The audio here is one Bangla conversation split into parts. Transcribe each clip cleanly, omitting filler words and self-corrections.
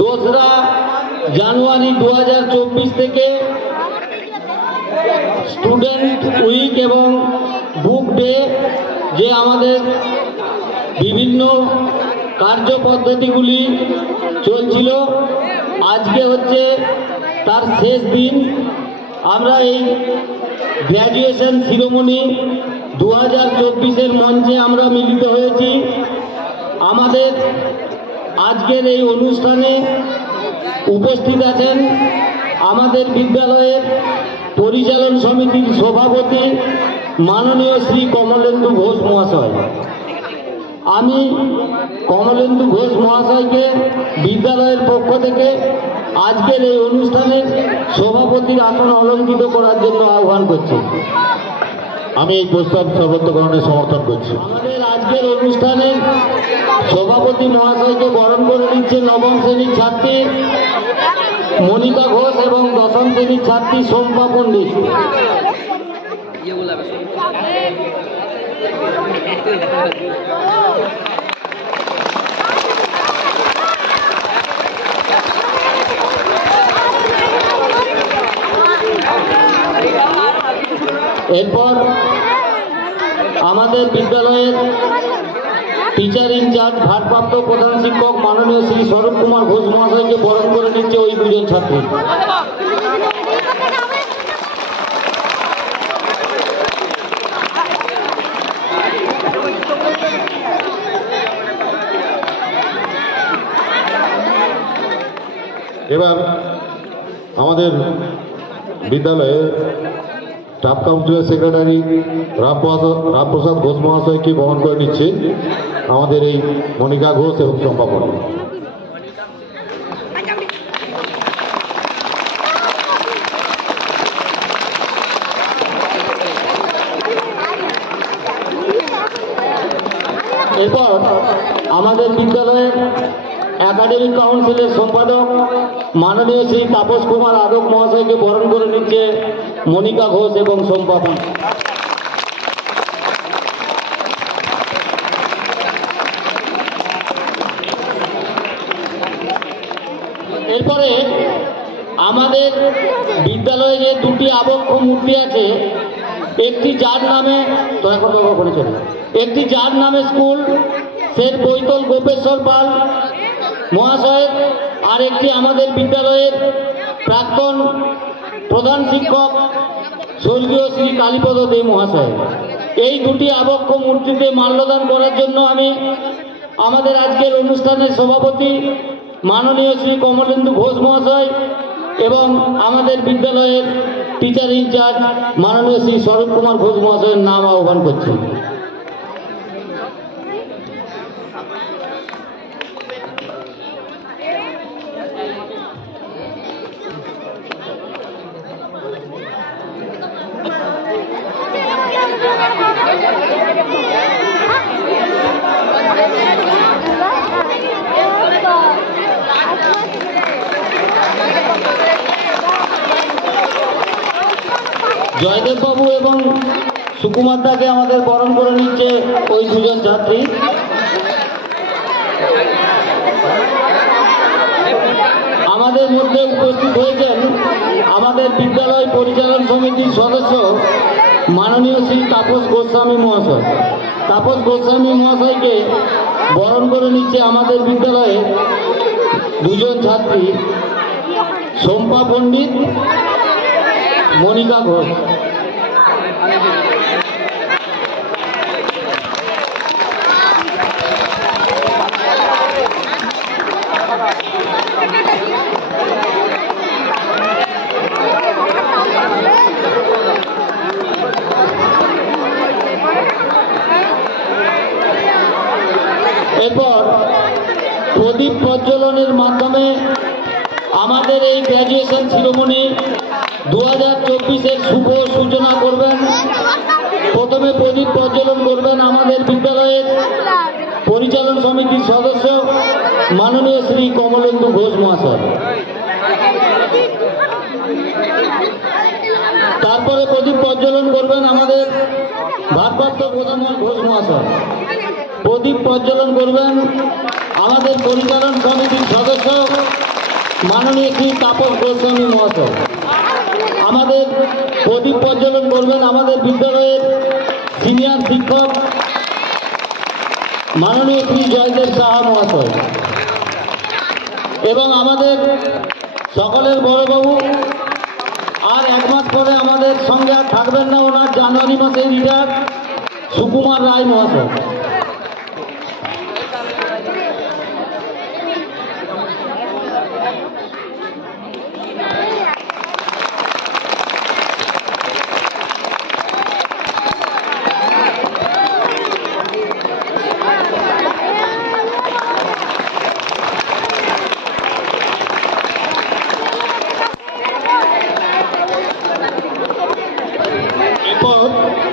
2রা জানুয়ারি 2024 থেকে স্টুডেন্ট উইক এবং বুক ডে যে আমাদের বিভিন্ন কার্যপদ্ধতিগুলি চলছিল, আজকে হচ্ছে তার শেষ দিন। আমরা এই গ্র্যাজুয়েশন সিরিমনি 2024-এর মঞ্চে আমরা মিলিত হয়েছি। আমাদের আজকের এই অনুষ্ঠানে উপস্থিত আছেন আমাদের বিদ্যালয়ের পরিচালন সমিতির সভাপতি মাননীয় শ্রী কমলেন্দু ঘোষ মহাশয়। আমি কমলেন্দু ঘোষ মহাশয়কে বিদ্যালয়ের পক্ষ থেকে আজকের এই অনুষ্ঠানে সভাপতির আসন অলঙ্কৃত করার জন্য আহ্বান করছি। আমি এই প্রস্তাব সর্বত্রকরণে সমর্থন করছি। আমাদের আজকের অনুষ্ঠানে সভাপতি মহাশয়কে বরণ করে নিচ্ছে নবম শ্রেণীর ছাত্রী মনিকা ঘোষ এবং দশম শ্রেণীর ছাত্রী শম্পা পণ্ডিত। এরপর আমাদের বিদ্যালয়ের টিচার ইনচার্জ ভারপ্রাপ্ত প্রধান শিক্ষক মাননীয় শ্রী স্বরূপ কুমার ঘোষ মহাশয়কে বরণ করে নিচ্ছে ওই দুজন ছাত্রী। এবার আমাদের বিদ্যালয়ে স্টাফ কাউন্সিলের সেক্রেটারি রামপ্রসাদ ঘোষ মহাশয়কে বহন করে নিচ্ছে আমাদের এই মনিকা ঘোষ এবং চম্পা পণ্ডিত। এরপর আমাদের বিদ্যালয়ের একাডেমিক কাউন্সিলের সম্পাদক মাননীয় শ্রী তাপস কুমার আদক মহাশয়কে বরণ করে নিচ্ছে মনিকা ঘোষ এবং শম্পা পণ্ডিত। এরপরে আমাদের বিদ্যালয়ে যে দুটি আবক্ষ মূর্তি আছে, একটি যার নামে স্কুল সেন্ট বৈতল গোপেশ্বর পাল মহাশয়, আর একটি আমাদের বিদ্যালয়ের প্রাক্তন প্রধান শিক্ষক স্বর্গীয় শ্রী কালীপদ দে মহাশয়। এই দুটি আবক্ষ মূর্তিতে মাল্যদান করার জন্য আমি আমাদের আজকের অনুষ্ঠানের সভাপতি মাননীয় শ্রী কমলেন্দু ঘোষ মহাশয় এবং আমাদের বিদ্যালয়ের টিচার ইনচার্জ মাননীয় শ্রী স্বরূপ কুমার ঘোষ মহাশয়ের নাম আহ্বান করছি। জয়দেব বাবু এবং সুকুমার দাকে আমাদের বরণ করে নিচ্ছে ওই দুজন ছাত্রী। আমাদের মধ্যে উপস্থিত হয়েছেন আমাদের বিদ্যালয় পরিচালন সমিতির সদস্য মাননীয় শ্রী তাপস গোস্বামী মহাশয়। তাপস গোস্বামী মহাশয়কে বরণ করে নিচ্ছে আমাদের বিদ্যালয়ে দুজন ছাত্রী শম্পা পণ্ডিত, মনিকা ঘোষ। এরপর প্রদীপ প্রজ্বলনের মাধ্যমে আমাদের এই গ্র্যাজুয়েশন সিরিমনি 2024-এর শুভ সূচনা করবেন। প্রথমে প্রদীপ প্রজ্বলন করবেন আমাদের বিদ্যালয়ের পরিচালন সমিতির সদস্য মাননীয় শ্রী কমলেন্দু ঘোষ মহাশয়। তারপরে প্রদীপ প্রজ্বলন করবেন আমাদের ভারপ্রাপ্ত প্রধান ঘোষ মহাশয়। প্রদীপ প্রজ্বলন করবেন আমাদের পরিচালন সমিতির সদস্য মাননীয় শ্রী তাপস গোস্বামী মহাশয়। আমাদের প্রদীপ প্রজ্বলন করবেন আমাদের বিদ্যালয়ের সিনিয়র শিক্ষক মাননীয় শ্রী জয়দেব সাহা মহাশয় এবং আমাদের সকলের বড়বাবু, আর এক মাস পরে আমাদের সঙ্গে আর থাকবেন না, ওনার জানুয়ারি মাসে রিটায়ার, সুকুমার রায় মহাশয়।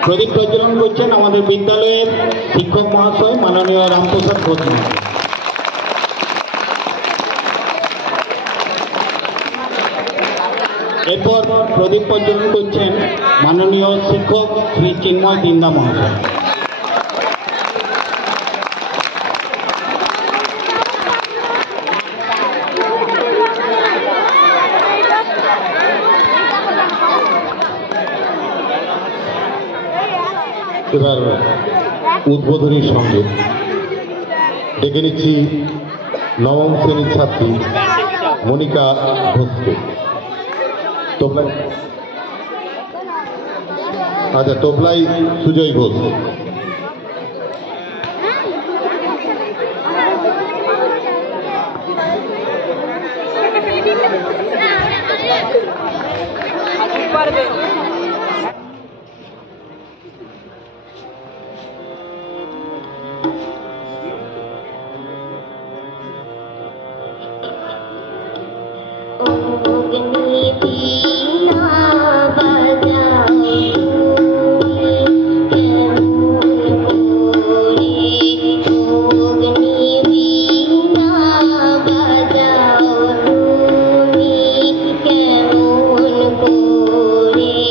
প্রদীপ প্রজ্বলন করছেন আমাদের বিদ্যালয়ের শিক্ষক মহাশয় মাননীয় রামপ্রসাদ ঘোষ মহাশয়। এরপর প্রদীপ প্রজ্বলন করছেন মাননীয় শিক্ষক শ্রী চিন্ময় দিন্দা মহাশয়। এবার উদ্বোধনীর সঙ্গে ডেকে নিচ্ছি নবম শ্রেণীর ছাত্রী মনিকা ঘোষকে। টোপলাই সুজয় ঘোষ। কেমন করে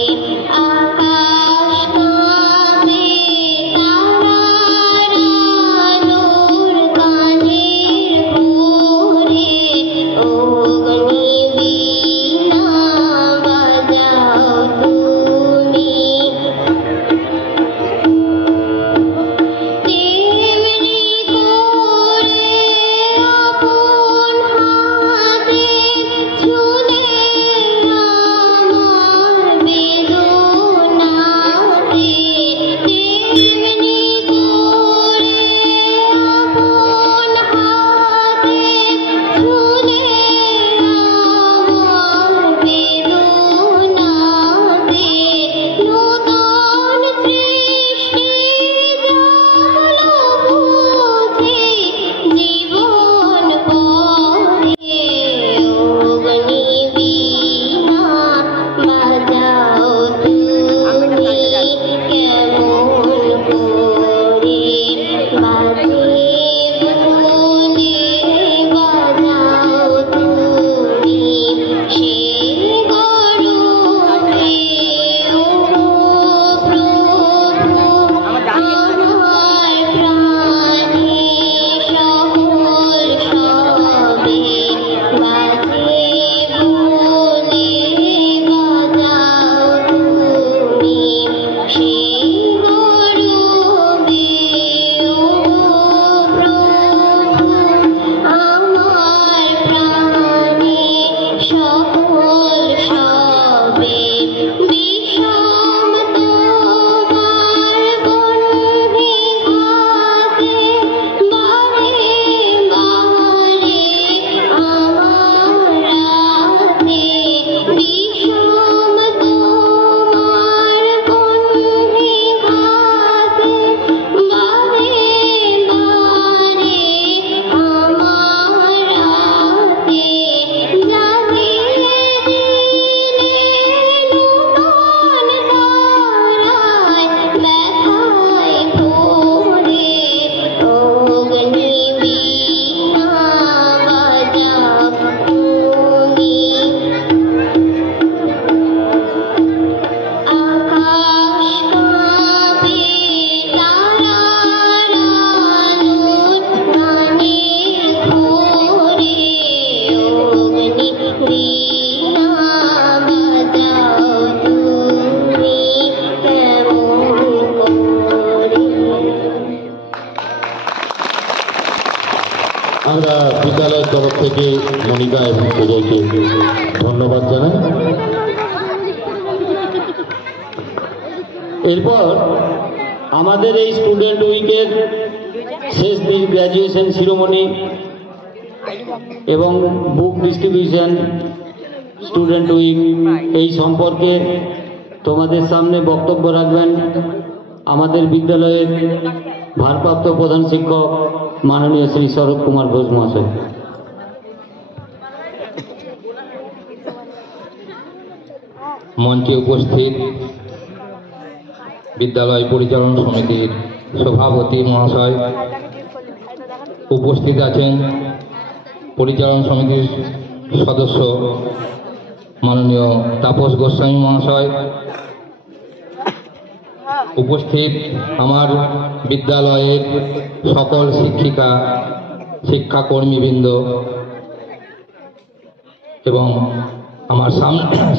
আমরা বিদ্যালয়ের তরফ থেকে মনিকা এবং সুজয়কে ধন্যবাদ জানাই। এরপর আমাদের এই স্টুডেন্ট উইকের শেষ দিন গ্র্যাজুয়েশন শিরোমণি এবং বুক ডিস্ট্রিবিউশন স্টুডেন্ট উইক এই সম্পর্কে তোমাদের সামনে বক্তব্য রাখবেন আমাদের বিদ্যালয়ের ভারপ্রাপ্ত প্রধান শিক্ষক মাননীয় শ্রী স্বরূপ কুমার ঘোষ মহাশয়। মঞ্চে উপস্থিত বিদ্যালয় পরিচালন সমিতির সভাপতি মহাশয়, উপস্থিত আছেন পরিচালন সমিতির সদস্য মাননীয় তাপস গোস্বামী মহাশয়, উপস্থিত আমার বিদ্যালয়ের সকল শিক্ষিকা শিক্ষাকর্মীবৃন্দ এবং আমার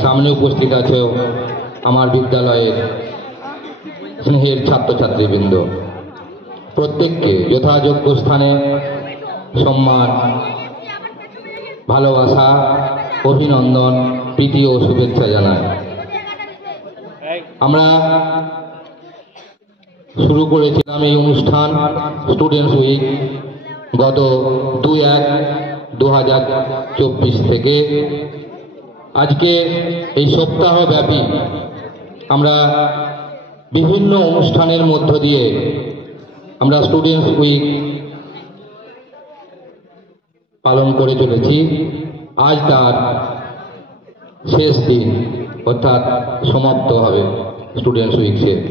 সামনে উপস্থিত আছে আমার বিদ্যালয়ের স্নেহের ছাত্রছাত্রীবৃন্দ, প্রত্যেককে যথাযোগ্য স্থানে সম্মান, ভালোবাসা, অভিনন্দন, প্রীতি ও শুভেচ্ছা জানাই। আমরা শুরু করেছিলাম এই অনুষ্ঠান স্টুডেন্টস উইক গত 2/1/2024 থেকে। আজকে এই সপ্তাহব্যাপী আমরা বিভিন্ন অনুষ্ঠানের মধ্য দিয়ে আমরা স্টুডেন্টস উইক পালন করে চলেছি। আজ তার শেষ দিন, অর্থাৎ সমাপ্ত হবে স্টুডেন্টস উইক শেষ।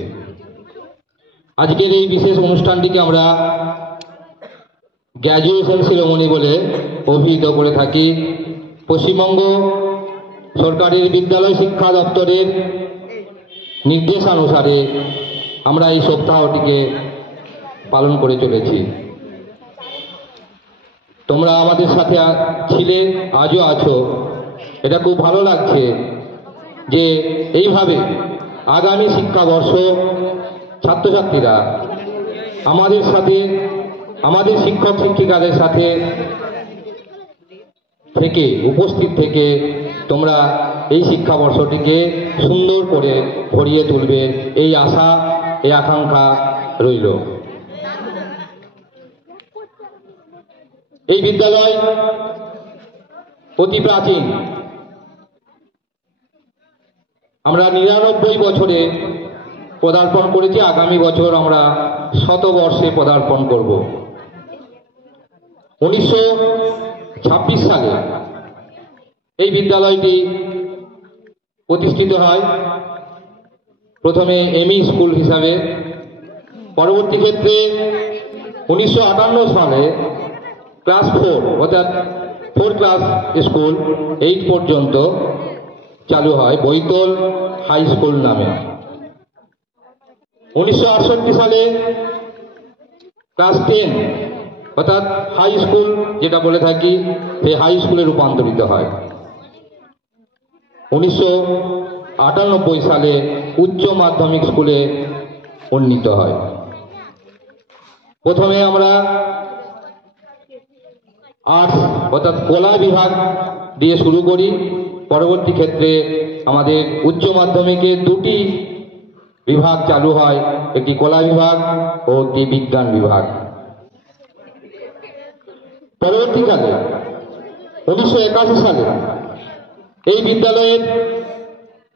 আজকের এই বিশেষ অনুষ্ঠানটিকে আমরা গ্র্যাজুয়েশন শিরোমণি বলে অভিহিত করে থাকি। পশ্চিমবঙ্গ সরকারের বিদ্যালয় শিক্ষা দপ্তরের নির্দেশানুসারে আমরা এই সপ্তাহটিকে পালন করে চলেছি। তোমরা আমাদের সাথে ছিলে, আজও আছো, এটা খুব ভালো লাগছে যে এইভাবে আগামী শিক্ষাবর্ষ ছাত্রছাত্রীরা আমাদের সাথে, আমাদের শিক্ষক শিক্ষিকাদের সাথে থেকে উপস্থিত থেকে তোমরা এই শিক্ষাবর্ষটিকে সুন্দর করে ভরিয়ে তুলবে, এই আশা, এই আকাঙ্ক্ষা রইল। এই বিদ্যালয় অতি প্রাচীন। আমরা 99 বছরে পদার্পণ করেছি, আগামী বছর আমরা শতবর্ষে পদার্পণ করব। 1926 সালে এই বিদ্যালয়টি প্রতিষ্ঠিত হয়, প্রথমে এমই স্কুল হিসাবে। পরবর্তী ক্ষেত্রে 1958 সালে ক্লাস 4 অর্থাৎ 4 ক্লাস স্কুল 8 পর্যন্ত চালু হয় বৈতল হাই স্কুল নামে। 1968 সালে ক্লাস 10 অর্থাৎ হাই স্কুল যেটা বলে থাকি, সেই হাই স্কুলে রূপান্তরিত হয়। 1998 সালে উচ্চ মাধ্যমিক স্কুলে উন্নীত হয়। প্রথমে আমরা আর্টস অর্থাৎ কলা বিভাগ দিয়ে শুরু করি। পরবর্তী ক্ষেত্রে আমাদের উচ্চ মাধ্যমিকে 2টি বিভাগ চালু হয়, একটি কলা বিভাগ ও একটি বিজ্ঞান বিভাগ। পরবর্তীকালে 1981 সালে এই বিদ্যালয়ের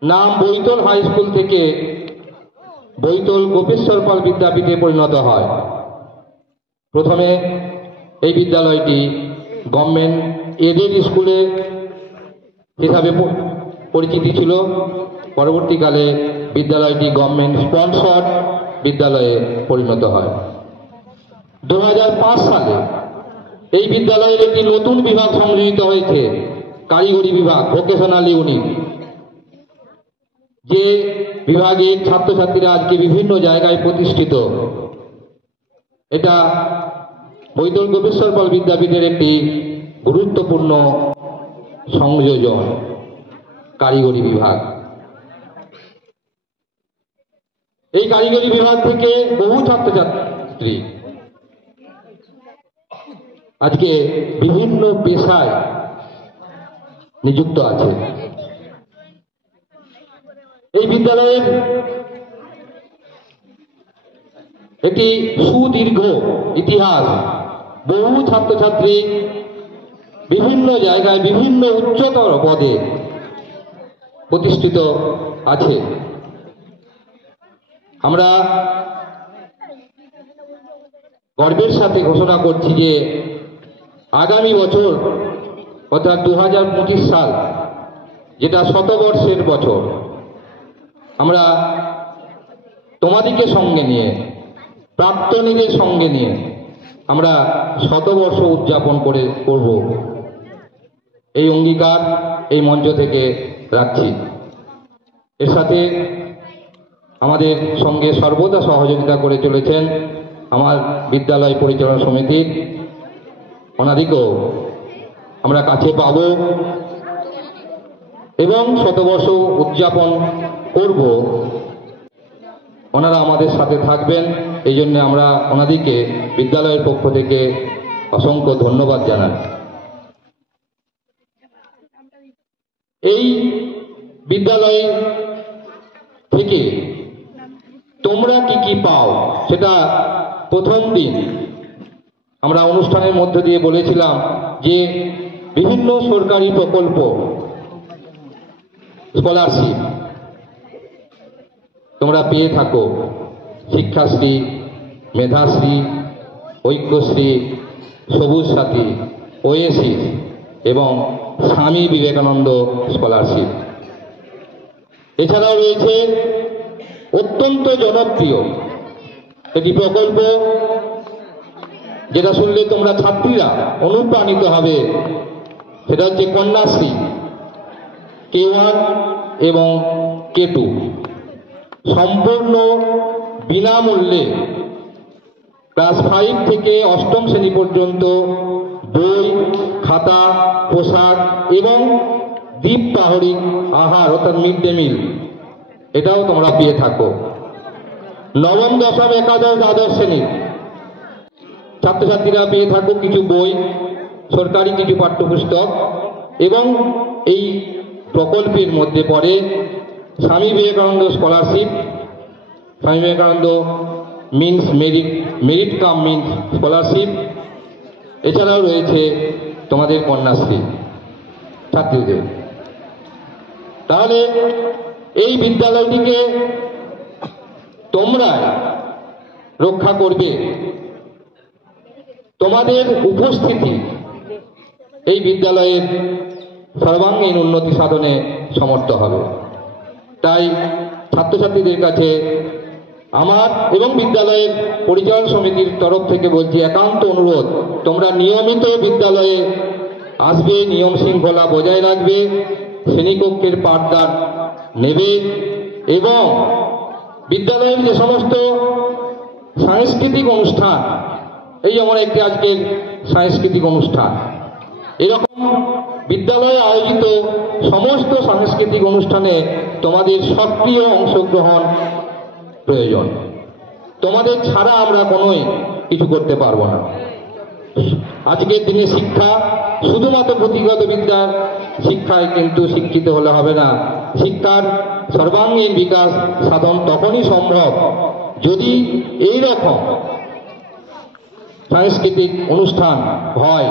নাম বৈতল হাই স্কুল থেকে বৈতল গোপেশ্বর পাল বিদ্যাপীঠে পরিণত হয়। প্রথমে এই বিদ্যালয়টি গভর্নমেন্ট এডেড স্কুলে হিসাবে পরিচিতি ছিল। পরবর্তীকালে বিদ্যালয়টি গভর্নমেন্ট স্পন্সর বিদ্যালয়ে পরিণত হয়। 2005 সালে এই বিদ্যালয়ের একটি নতুন বিভাগ সংযোজিত হয়েছে, কারিগরি বিভাগ, ভোকেশনাল ইউনিট, যে বিভাগের ছাত্রছাত্রীরা আজকে বিভিন্ন জায়গায় প্রতিষ্ঠিত। এটা বৈতল গোপেশ্বর পাল বিদ্যাপীঠের একটি গুরুত্বপূর্ণ সংযোজন, কারিগরি বিভাগ। এই কারিগরি বিভাগ থেকে বহু ছাত্রছাত্রী আজকে বিভিন্ন পেশায় নিযুক্ত আছে। এই বিদ্যালয়ের একটি সুদীর্ঘ ইতিহাস, বহু ছাত্রছাত্রী বিভিন্ন জায়গায় বিভিন্ন উচ্চতর পদে প্রতিষ্ঠিত আছে। আমরা গর্বের সাথে ঘোষণা করছি যে আগামী বছর অর্থাৎ 2025 সাল, যেটা শতবর্ষের বছর, আমরা তোমাদিকে সঙ্গে নিয়ে, প্রাক্তনীদের সঙ্গে নিয়ে আমরা শতবর্ষ উদযাপন করব, এই অঙ্গীকার এই মঞ্চ থেকে রাখছি। এর সাথে আমাদের সঙ্গে সর্বদা সহযোগিতা করে চলেছেন আমার বিদ্যালয় পরিচালনা সমিতির, ওনাদিকেও আমরা কাছে পাব এবং শতবর্ষ উদযাপন করব। ওনারা আমাদের সাথে থাকবেন, এই জন্য আমরা ওনাদিকে বিদ্যালয়ের পক্ষ থেকে অসংখ্য ধন্যবাদ জানাই। এই বিদ্যালয় থেকে তোমরা কি কি পাও, সেটা প্রথম দিন আমরা অনুষ্ঠানের মধ্য দিয়ে বলেছিলাম যে বিভিন্ন সরকারি প্রকল্প, স্কলারশিপ তোমরা পেয়ে থাকো। শিক্ষাশ্রী, মেধাশ্রী, ঐক্যশ্রী, সবুজ সাথী, ওয়েসিস এবং স্বামী বিবেকানন্দ স্কলারশিপ। এছাড়াও রয়েছে অত্যন্ত জনপ্রিয় একটি প্রকল্প, যেটা শুনলে তোমরা ছাত্রীরা অনুপ্রাণিত হবে, সেটা হচ্ছে কন্যাশ্রী K1 এবং K2। সম্পূর্ণ বিনামূল্যে ক্লাস 5 থেকে 8ম শ্রেণী পর্যন্ত বই, খাতা, পোশাক এবং দ্বীপপ্রাহরী আহার অর্থাৎ মিড ডে মিল, এটাও তোমরা পেয়ে থাকো। নবম, দশম, একাদশ, দ্বাদশ শ্রেণীর ছাত্রছাত্রীরা পেয়ে থাকো কিছু বই, সরকারি কিছু পাঠ্যপুস্তক এবং এই প্রকল্পের মধ্যে পড়ে Swami Vivekananda scholarship, Swami Vivekananda means merit cum means scholarship. এছাড়াও রয়েছে তোমাদের কন্যাশ্রী ছাত্রীদের। তাহলে এই বিদ্যালয়টিকে তোমরা রক্ষা করবে, তোমাদের উপস্থিতি এই বিদ্যালয়ের সর্বাঙ্গীন উন্নতি সাধনে সমর্থ হবে। তাই ছাত্রছাত্রীদের কাছে আমার এবং বিদ্যালয়ের পরিচালন সমিতির তরফ থেকে বলছি, একান্ত অনুরোধ, তোমরা নিয়মিত বিদ্যালয়ে আসবে, নিয়ম শৃঙ্খলা বজায় রাখবে, শ্রেণীকক্ষের পাঠদান নেবে এবং বিদ্যালয়ের যে সমস্ত সাংস্কৃতিক অনুষ্ঠান, এই যেমন একটি আজকের সাংস্কৃতিক অনুষ্ঠান, এরকম বিদ্যালয়ে আয়োজিত সমস্ত সাংস্কৃতিক অনুষ্ঠানে তোমাদের সক্রিয় অংশগ্রহণ প্রয়োজন। তোমাদের ছাড়া আমরা কোনোই কিছু করতে পারবো না। আজকের দিনে শিক্ষা শুধুমাত্র পুঁথিগত বিদ্যার শিক্ষায় কিন্তু শিক্ষিত হলে হবে না। শিক্ষার সর্বাঙ্গীন বিকাশ সাধন তখনই সম্ভব যদি এই রকম সাংস্কৃতিক অনুষ্ঠান হয়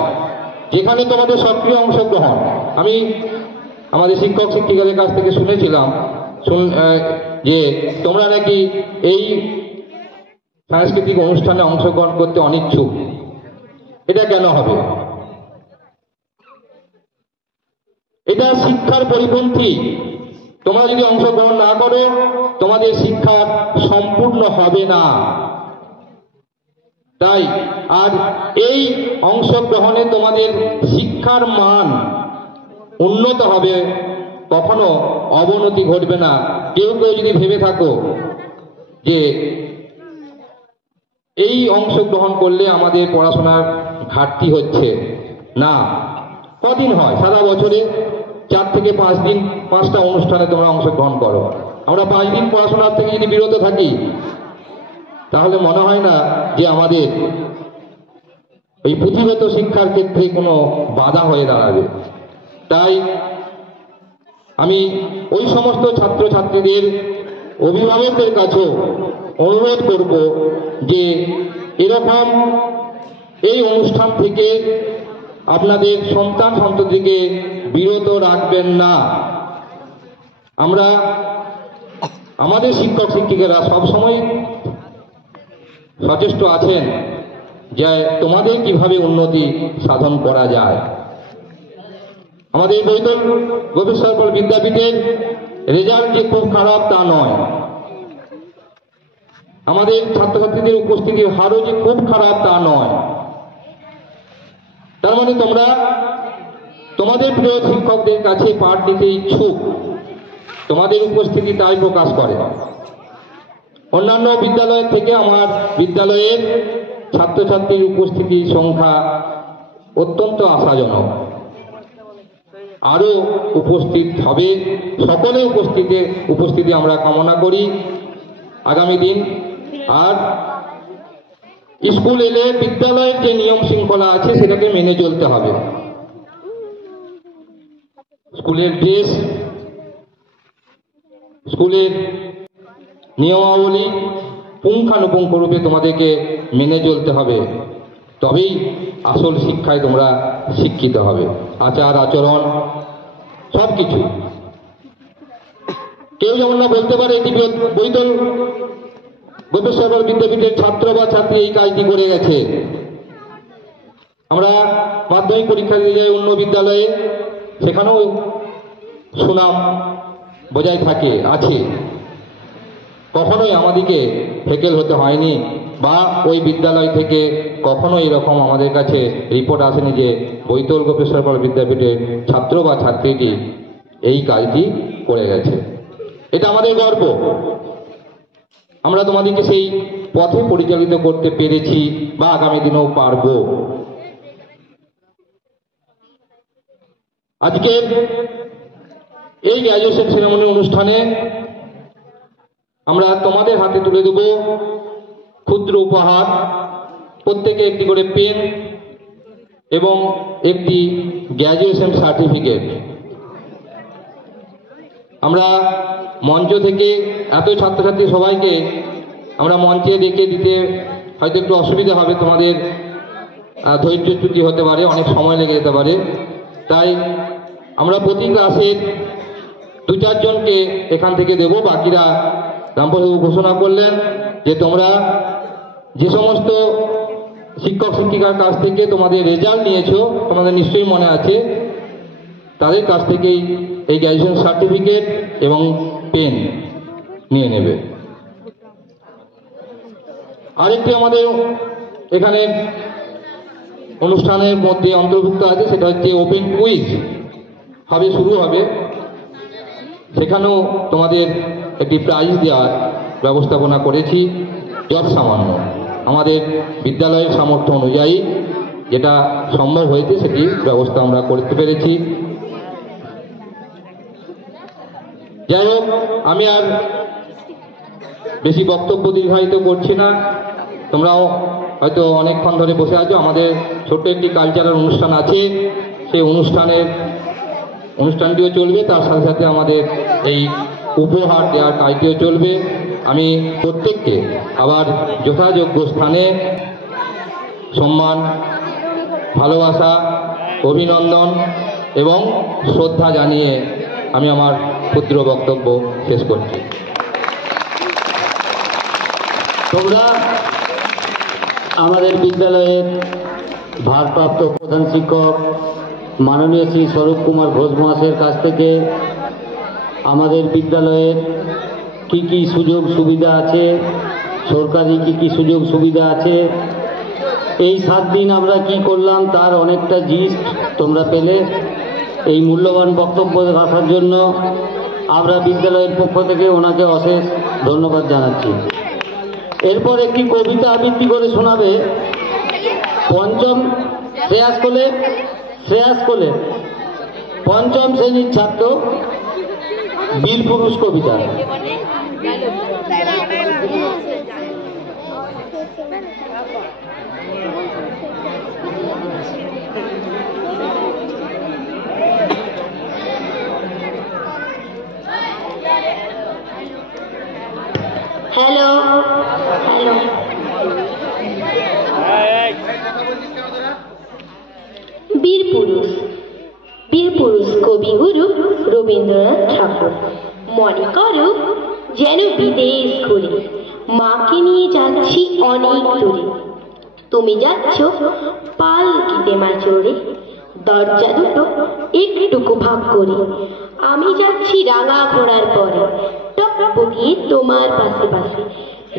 যেখানে তোমাদের সক্রিয় অংশগ্রহণ। আমি আমাদের শিক্ষক শিক্ষিকাদের কাছ থেকে শুনেছিলাম যে তোমরা নাকি এই সাংস্কৃতিক অনুষ্ঠানে অংশগ্রহণ করতে অনিচ্ছুক। এটা কেন হবে? এটা শিক্ষার পরিপন্থী। তোমরা যদি অংশগ্রহণ না করো, তোমাদের শিক্ষা সম্পূর্ণ হবে না। তাই আর এই অংশগ্রহণে তোমাদের শিক্ষার মান উন্নত হবে, কখনো অবনতি ঘটবে না। কেউ কেউ যদি ভেবে থাকো যে এই অংশগ্রহণ করলে আমাদের পড়াশোনার ঘাটতি হচ্ছে, না। কদিন হয় সারা বছরে? 4 থেকে 5 দিন 5টা অনুষ্ঠানে তোমরা অংশগ্রহণ করো। আমরা 5 দিন পড়াশোনার থেকে যদি বিরত থাকি, তাহলে মনে হয় না যে আমাদের ওই পুঁথিগত শিক্ষার ক্ষেত্রে কোনো বাধা হয়ে দাঁড়াবে। তাই আমি ওই সমস্ত ছাত্রছাত্রীদের অভিভাবকদের কাছেও অনুরোধ করব যে এরকম এই অনুষ্ঠান থেকে আপনাদের সন্তান সন্ততিকে বিরত রাখবেন না। আমরা আমাদের শিক্ষক শিক্ষিকারা সবসময় সচেষ্ট আছেন যে তোমাদের কিভাবে উন্নতি সাধন করা যায়। আমাদের বৈতল গোপেশ্বর পাল বিদ্যাপীঠের রেজাল্ট যে খুব খারাপ তা নয়, আমাদের ছাত্রছাত্রীদের উপস্থিতির হারও যে খুব খারাপ তা নয়। তার মানে তোমরা তোমাদের প্রিয় শিক্ষকদের কাছে পাঠ দিতে ইচ্ছুক, তোমাদের উপস্থিতি তাই প্রকাশ করে। অন্যান্য বিদ্যালয় থেকে আমার বিদ্যালয়ের ছাত্রছাত্রীর উপস্থিতির সংখ্যা অত্যন্ত আশাজনক। আরো উপস্থিত হবে, সকলে উপস্থিতি আমরা কামনা করি আগামী দিন। আর স্কুল এলে বিদ্যালয়ের যে নিয়ম শৃঙ্খলা আছে সেটাকে মেনে চলতে হবে। স্কুলের ড্রেস, স্কুলের নিয়মাবলী পুঙ্খানুপুঙ্খ রূপে তোমাদেরকে মেনে চলতে হবে, তবেই আসল শিক্ষায় তোমরা শিক্ষিত হবে। আচার আচরণ সব কিছু। কেউ যেমন না বলতে পারে এটি বৈতল গোপেশ্বর পাল বিদ্যাপীঠের ছাত্র বা ছাত্রী এই কাজটি করে গেছে। আমরা মাধ্যমিক পরীক্ষা দিতে যাই অন্য বিদ্যালয়ে, সেখানেও সুনাম বজায় থাকে, আছে। কখনোই আমাদেরকে ফেকেল হতে হয়নি, বা ওই বিদ্যালয় থেকে কখনো এরকম আমাদের কাছে রিপোর্ট আসেনি যে বৈতল গোপেশ্বর পাল বিদ্যাপীঠের ছাত্র বা ছাত্রীটি এই কাজটি করে গেছে। এটা আমাদের গর্ব। আমরা তোমাদেরকে সেই পথে পরিচালিত করতে পেরেছি বা আগামী দিনেও পারব। আজকের এই গ্র্যাজুয়েশন সেরেমনি অনুষ্ঠানে আমরা তোমাদের হাতে তুলে দেব ক্ষুদ্র উপহার, প্রত্যেকে একটি করে পেন এবং একটি গ্র্যাজুয়েশন সার্টিফিকেট। আমরা মঞ্চ থেকে এত ছাত্রছাত্রী সবাইকে আমরা মঞ্চে ডেকে দিতে হয়তো একটু অসুবিধা হবে, তোমাদের ধৈর্যচ্যুতি হতে পারে, অনেক সময় লেগে যেতে পারে। তাই আমরা প্রতি ক্লাসের 2-4 জনকে এখান থেকে দেব। বাকিরা রামপ্রসাদ ঘোষণা করলেন যে তোমরা যে সমস্ত শিক্ষক শিক্ষিকার কাছ থেকে তোমাদের রেজাল্ট নিয়েছো, তোমাদের নিশ্চয়ই মনে আছে, তাদের কাছ থেকেই এই গ্র্যাজুয়েশন সার্টিফিকেট এবং পেন নিয়ে নেবে। আরেকটি আমাদের এখানে অনুষ্ঠানের মধ্যে অন্তর্ভুক্ত আছে, সেটা হচ্ছে ওপেন কুইজ হবে, শুরু হবে। সেখানেও তোমাদের একটি প্রাইজ দেওয়ার ব্যবস্থাপনা করেছি, যৎ সামান্য আমাদের বিদ্যালয়ের সামর্থ্য অনুযায়ী যেটা সম্ভব হয়েছে সেটি ব্যবস্থা আমরা করতে পেরেছি। যাই হোক, আমি আর বেশি বক্তব্য দীর্ঘায়িত করছি না। তোমরাও হয়তো অনেকক্ষণ ধরে বসে আছো। আমাদের ছোট্ট একটি কালচারাল অনুষ্ঠান আছে, সেই অনুষ্ঠানটিও চলবে, তার সাথে সাথে আমাদের এই উপহার দেওয়ার কাজটিও চলবে। আমি প্রত্যেককে আবার যথাযোগ্য স্থানে সম্মান, ভালোবাসা, অভিনন্দন এবং শ্রদ্ধা জানিয়ে আমি আমার ক্ষুদ্র বক্তব্য শেষ করছি। তোমরা আমাদের বিদ্যালয়ের ভারপ্রাপ্ত প্রধান শিক্ষক মাননীয় শ্রী স্বরূপ কুমার ঘোষ মহাশয়ের কাছ থেকে আমাদের বিদ্যালয়ের কি কি সুযোগ সুবিধা আছে, সরকারি কি কি সুযোগ সুবিধা আছে, এই 7 দিন আমরা কি করলাম তার অনেকটা জিস্ট তোমরা পেলে। এই মূল্যবান বক্তব্য রাখার জন্য আমরা বিদ্যালয়ের পক্ষ থেকে ওনাকে অশেষ ধন্যবাদ জানাচ্ছি। এরপর একটি কবিতা আবৃত্তি করে শোনাবে পঞ্চম পঞ্চম শ্রেণীর ছাত্র বীরপুরুষ কবিতা। বীরপুরুষ বীরপুরুষ কবিগুরু রবীন্দ্রনাথ ঠাকুর। মনে করো যেন বিদেশ ঘুরে মাকে নিয়ে যাচ্ছি অনেক দূরে। তুমি যাচ্ছ পালকিতে মা চড়ে, দরজা দুটো একটুকু ভাগ করে। আমি যাচ্ছি রাঙা ঘোড়ার পরে, টকবগিয়ে তোমার পাশে পাশে।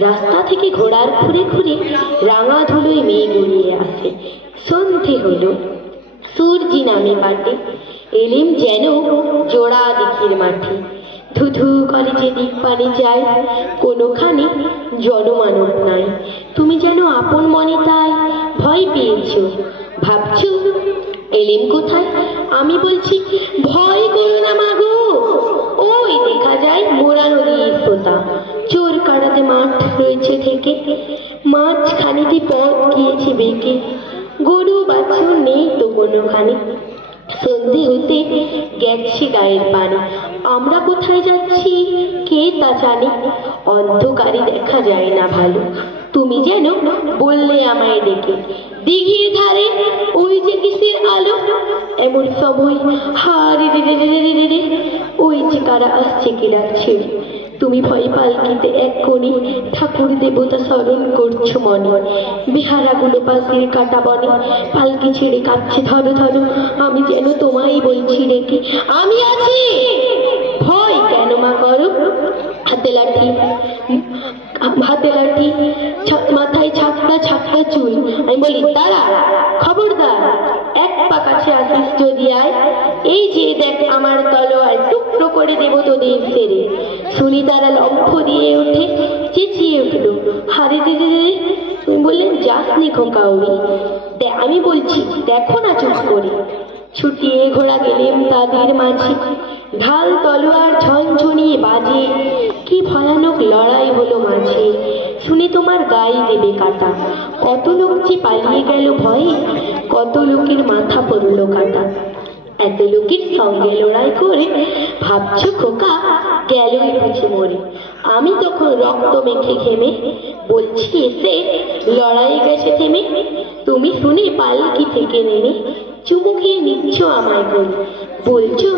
রাস্তা থেকে ঘোড়ার ঘুরে ঘুরে রাঙা ধুলোয় মেয়ে গড়িয়ে আসে। সন্ধে হলো, সূর্যি নামে কাটে, এলিম যেন জোড়া দিঘির মাঠে। ধুধু করে যেদিক পানে যায়, কোনোখানে জনমানব নাই। তুমি যেন আপন মনে তাই ভয় পেয়েছো, ভাবছো এলিম কোথায়? আমি বলছি ভয় করো না মাগো, ওই দেখা যায় মোরা নদীর পোতা। চোর কাটাতে মাঠ রয়েছে থেকে, মাঝখানেতে পথ গিয়েছে বেঁকে। গরু বাছুর নেই তো কোনোখানে, সন্ধে হতে গেছে গায়ের পানি। আমরা কোথায় যাচ্ছি কে তা জানে, অন্ধকারে দেখা যায় না ভালো। তুমি যেন বললে আমায় ডেকে, দিঘির ধারে ওই যে কিসের আলো। এমন সময় হারে রে রে রে রে রে রে, ওই যে কারা আসছে কি ডাকছে। তুমি ভয় পালকিতে এক কোণে ঠাকুর দেবতা স্মরণ করছো মনে। বেহারাগুলো পাশের কাটা বনে পালকি ছেড়ে কাঁপছে ধরো ধরো। আমি যেন তোমায় বলছি ডেকে, আমি আছি, ভয় কেন মা করো। হাতে লাঠি হাতে লাঠি, মাথায় ছাকটা ছাকটা চুল। আমি বলি দাঁড়া, খবরদার, এক পা কাছে আসিস যদি আয়। এই যে দেখ আমার তলোয়ার, টুকরো করে দেব তোদের সেরে। শুনি তারা লম্ফ দিয়ে উঠে চেঁচিয়ে উঠলো, হারে রে রে রে। তুমি বললেন যাসনি খোকা উড়ি। আমি বলছি দেখো না চুপ করে। ছুটিয়ে ঘোড়া গেলেম তাদের মাঝে, ঢাল তলোয়ার ঝনঝনিয়ে বাজে। কি ভয়ানক লড়াই হলো মাঝে, শুনে তোমার গায়ে দেবে কাটা। কত লোক যে পালিয়ে গেল ভয়ে, কত লোকের মাথা পড়লো কাটা। এত লোকের সঙ্গে লড়াই করে ভাবছো খোকা গেলই বুঝে মরে। আমি তখন রক্ত মেখে ঘেমে বলছি এসে লড়াই গেছে থেমে। তুমি শুনে পালকি থেকে নেমে চুমু খেয়ে নিচ্ছ আমায় বলে, বলছো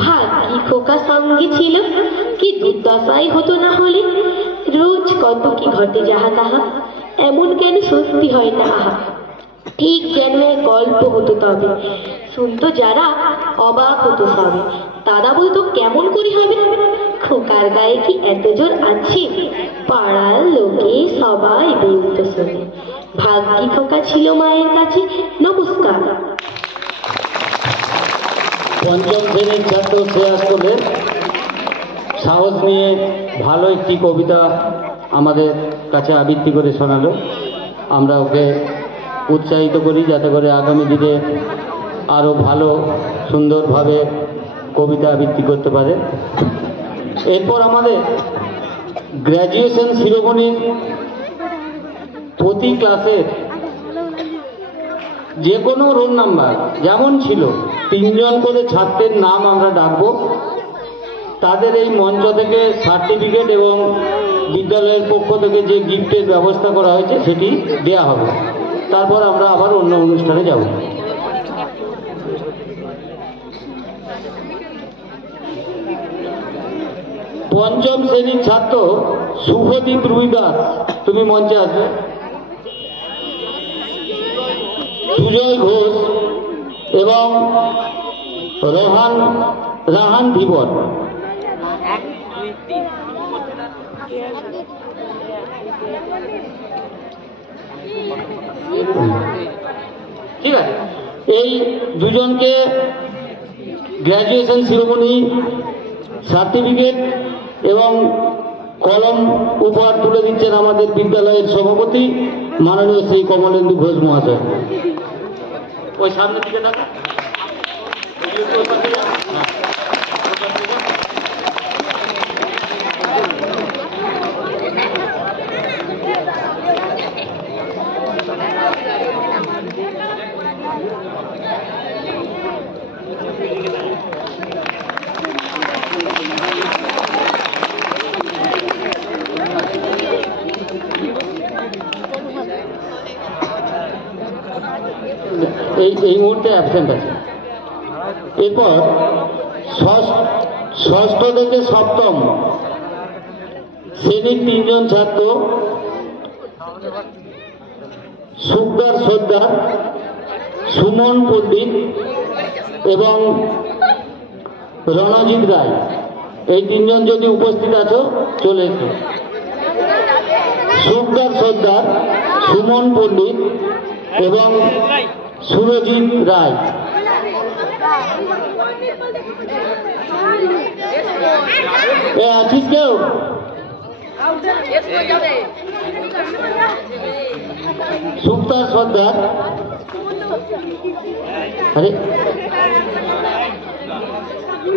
ভাগ্যি খোকা সঙ্গে ছিল, কি দুর্দশাই হতো না হলে। রোজ কত কি ঘটে যাহা তাহা, এমন কেন সত্যি হয় না আহা। ঠিক যেন এক গল্প হতো তবে, শুনতো যারা অবাক হতো সবে। তারা বলতো কেমন করে হবে, খোকার গায়ে কি এত জোর আছে। পাড়ার লোকে সবাই বলতো শুনে, ভাগ্যি খোকা ছিল মায়ের কাছে। নমস্কার। পঞ্চম শ্রেণীর ছাত্র শ্রেয়াস কোলের সাহস নিয়ে ভালো একটি কবিতা আমাদের কাছে আবৃত্তি করে শোনালো। আমরা ওকে উৎসাহিত করি যাতে করে আগামী দিনে আরও ভালো সুন্দরভাবে কবিতা আবৃত্তি করতে পারে। এরপর আমাদের গ্র্যাজুয়েশন শিরোমণির প্রতি ক্লাসের যে কোনো রোল নাম্বার যেমন ছিল 3 জন করে ছাত্রের নাম আমরা ডাকবো। তাদের এই মঞ্চ থেকে সার্টিফিকেট এবং বিদ্যালয়ের পক্ষ থেকে যে গিফটের ব্যবস্থা করা হয়েছে সেটি দেয়া হবে। তারপর আমরা আবার অন্য অনুষ্ঠানে যাব। পঞ্চম শ্রেণীর ছাত্র শুভদীপ রুই দাস, তুমি মঞ্চে আসবে। সুজয় ঘোষ এবং রাহান ধীবর। ঠিক আছে, এই দুজনকে গ্র্যাজুয়েশন শিরোমণি সার্টিফিকেট এবং কলম উপহার তুলে দিচ্ছেন আমাদের বিদ্যালয়ের সভাপতি মাননীয় শ্রী কমলেন্দু ঘোষ মহাশয়। ওই সামনের দিকে থাকা এই মুহূর্তে অ্যাবসেন্ট আছে। এরপর ষষ্ঠ থেকে সপ্তম শ্রেণীর 3 জন ছাত্র সুখদার সর্দার, সুমন পণ্ডিত এবং রণজিৎ রায়, এই 3 জন যদি উপস্থিত আছো চলে এসো। সুখদার সর্দার, সুমন পণ্ডিত এবং সুরজিৎ রায়। আছিস কেউ? সুখদার সর্দার, আরে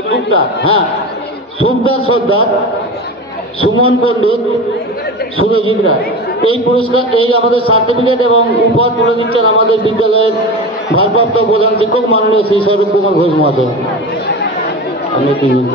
সুখদার, হ্যাঁ সুখদার সর্দার, সুমন পণ্ডিত, সুরজিৎ রায়। এই পুরস্কার, এই আমাদের সার্টিফিকেট এবং উপহার তুলে দিচ্ছেন আমাদের বিদ্যালয়ের ভারপ্রাপ্ত প্রধান শিক্ষক মাননীয় শ্রী স্বরূপ কুমার ঘোষ মহাশয়। আমি 3 জন।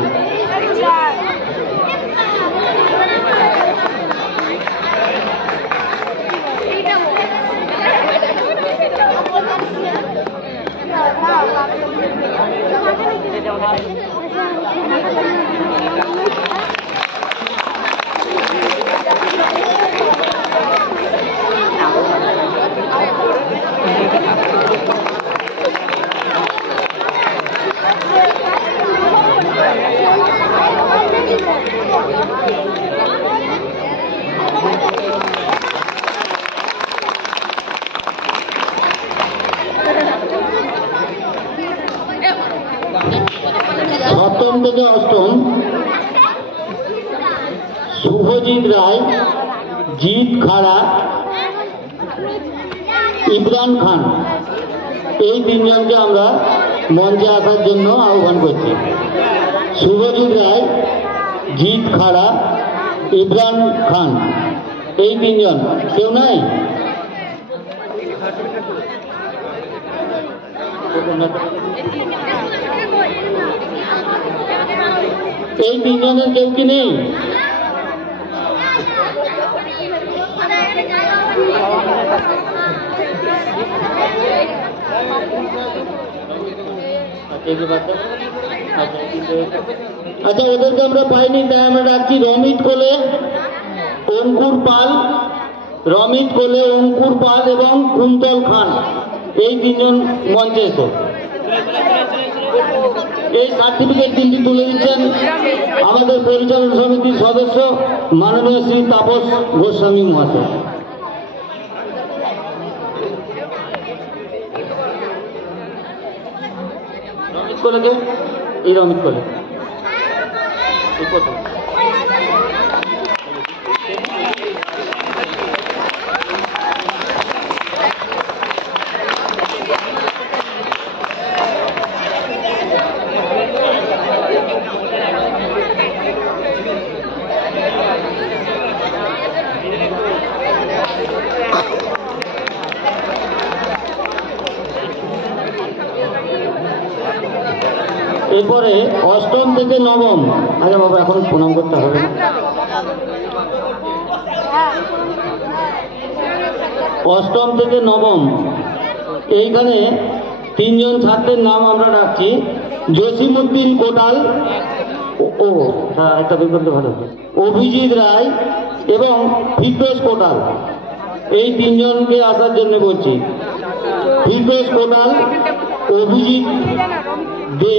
সপ্তম থেকে অষ্টম শুভজিৎ রায়, জিৎ খাড়া, ইমরান খান, এই 3 জনকে আমরা মঞ্চে আসার জন্য আহ্বান করছি। শুভজিৎ রায়, জিৎ খাড়া, ইমরান খান, এই 3 জন। কেউ নাই? এই 3 জনের কেউ কি নেই? আচ্ছা, ওদেরকে আমরা পাইনি, তাই আমরা ডাকছি রমিত কোলে, অঙ্কুর পাল, রমিত কোলে, অঙ্কুর পাল এবং কুন্তল খান, এই 3 জন মঞ্চে এসো। এই সার্টিফিকেট 3টি তুলে দিচ্ছেন আমাদের পরিচালন সমিতির সদস্য মাননীয় শ্রী তাপস গোস্বামী মহাশয়। রমিত কোলেকে, এই রমিত কোলে এরপরে অষ্টম থেকে নবম। আরে বাবা, এখন প্রণাম করতে হবে না। অষ্টম থেকে নবম এইখানে 3 জন ছাত্রের নাম আমরা ডাকছি। জসিমউদ্দিন কোটাল, ও হ্যাঁ একটা বিকল্প ভালো, অভিজিৎ রায় এবং ফিরদৌস কোটাল, এই 3 জনকে আসার জন্য বলছি। ফিরদৌস কোটাল, অভিজিৎ দে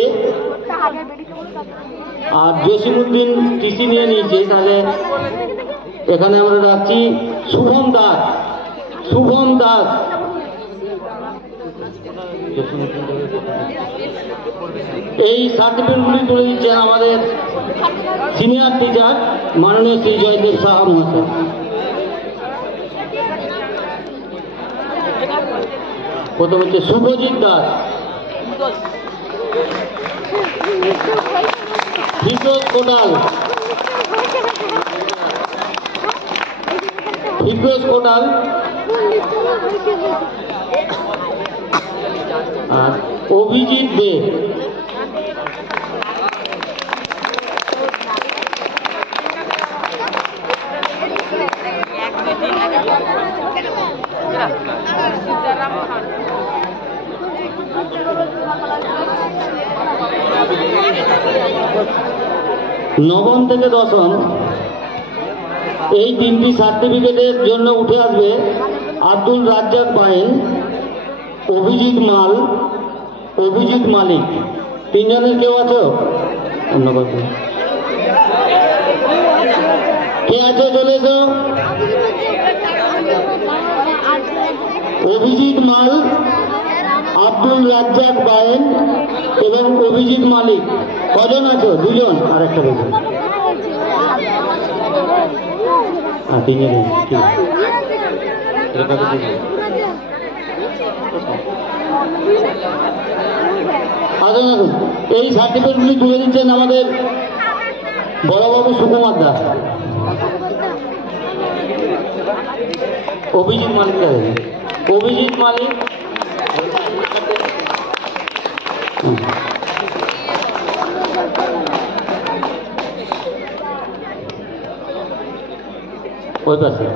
আর জসিমউদ্দিন টিসি নিয়ে নিয়েছে, তাহলে এখানে আমরা রাখছি শুভম দাস। শুভম দাস, এই সার্টিফিকেটগুলি তুলে দিচ্ছেন আমাদের সিনিয়র টিচার মাননীয় শ্রী জয়দেব সাহা মহাশয়। প্রথম হচ্ছে শুভজিৎ দাস, ফিরদৌস কোটাল, ফিরদৌস কোটাল আর অভিজিৎ দে। নবম থেকে দশম এই তিনটি সার্টিফিকেটের জন্য উঠে আসবে আব্দুল রাজ্জাক বাইন, অভিজিৎ মাল, অভিজিৎ মালিক। তিনজনের কেউ আছো? ধন্যবাদ। কে আছে চলে এসো। অভিজিৎ মাল, আব্দুল রাজ্জাক বাইন এবং অভিজিৎ মালিক। কজন আছো? দুজন, আর একটা বেশি। হ্যাঁ, তিনজন। আসুন আসুন, এই সার্টিফিকেটগুলি তুলে দিচ্ছেন আমাদের বড়বাবু সুকুমার দাস। অভিজিৎ মালিক, অভিজিৎ মালিক। ওই পাশে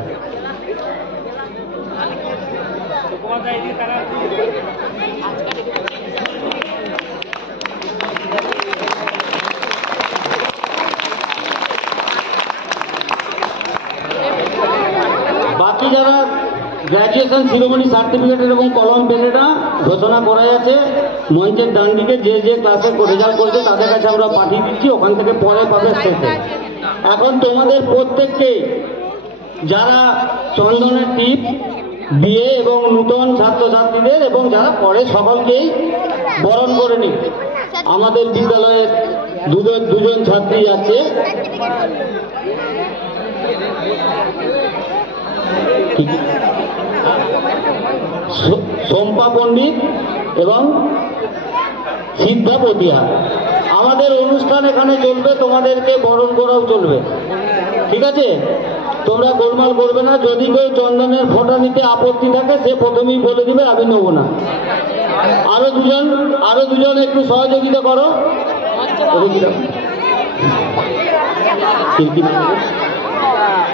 বাকি যারা গ্র্যাজুয়েশন শিরোমণি সার্টিফিকেটের এবং কলম পেলেটা ঘোষণা করা আছে মঞ্চের ডান দিকে। যে যে ক্লাসে রেজাল্ট করেছে তাদের কাছে আমরা পাঠিয়ে দিচ্ছি, ওখান থেকে পরে পাবে শেষে। এখন তোমাদের প্রত্যেককে যারা চন্দনের টিপ বিয়ে এবং নূতন ছাত্রছাত্রীদের এবং যারা পড়ে সকলকেই বরণ করে নিই। আমাদের বিদ্যালয়ের দুজন ছাত্রী আছে, শম্পা পণ্ডিত এবং সিদ্ধা পতিয়া। আমাদের অনুষ্ঠান এখানে চলবে, তোমাদেরকে বরণ করাও চলবে, ঠিক আছে? তোমরা গোলমাল করবে না। যদি কেউ চন্দনের ফোঁটা নিতে আপত্তি থাকে সে প্রথমেই বলে দিবে, আমি নেবো না। আরো দুজন একটু সহযোগিতা করো।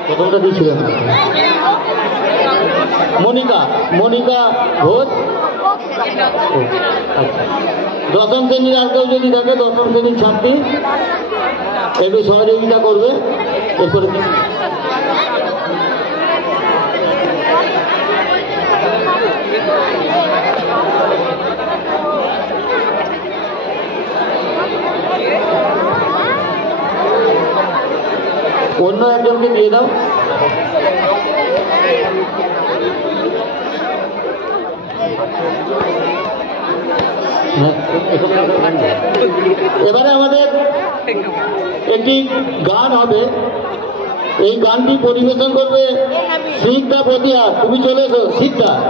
প্রথমটা দিয়েছিলেন মনিকা ঘোষ। আচ্ছা, দশম শ্রেণীর আর কেউ যদি থাকে, দশম শ্রেণীর ছাত্রী একটু সহযোগিতা করবে। এরপরে অন্য একজনকে দিয়ে দাও। এবারে আমাদের একটি গান হবে, এই গানটি পরিবেশন করবে সিদ্ধা পতিয়া। তুমি চলে এসো।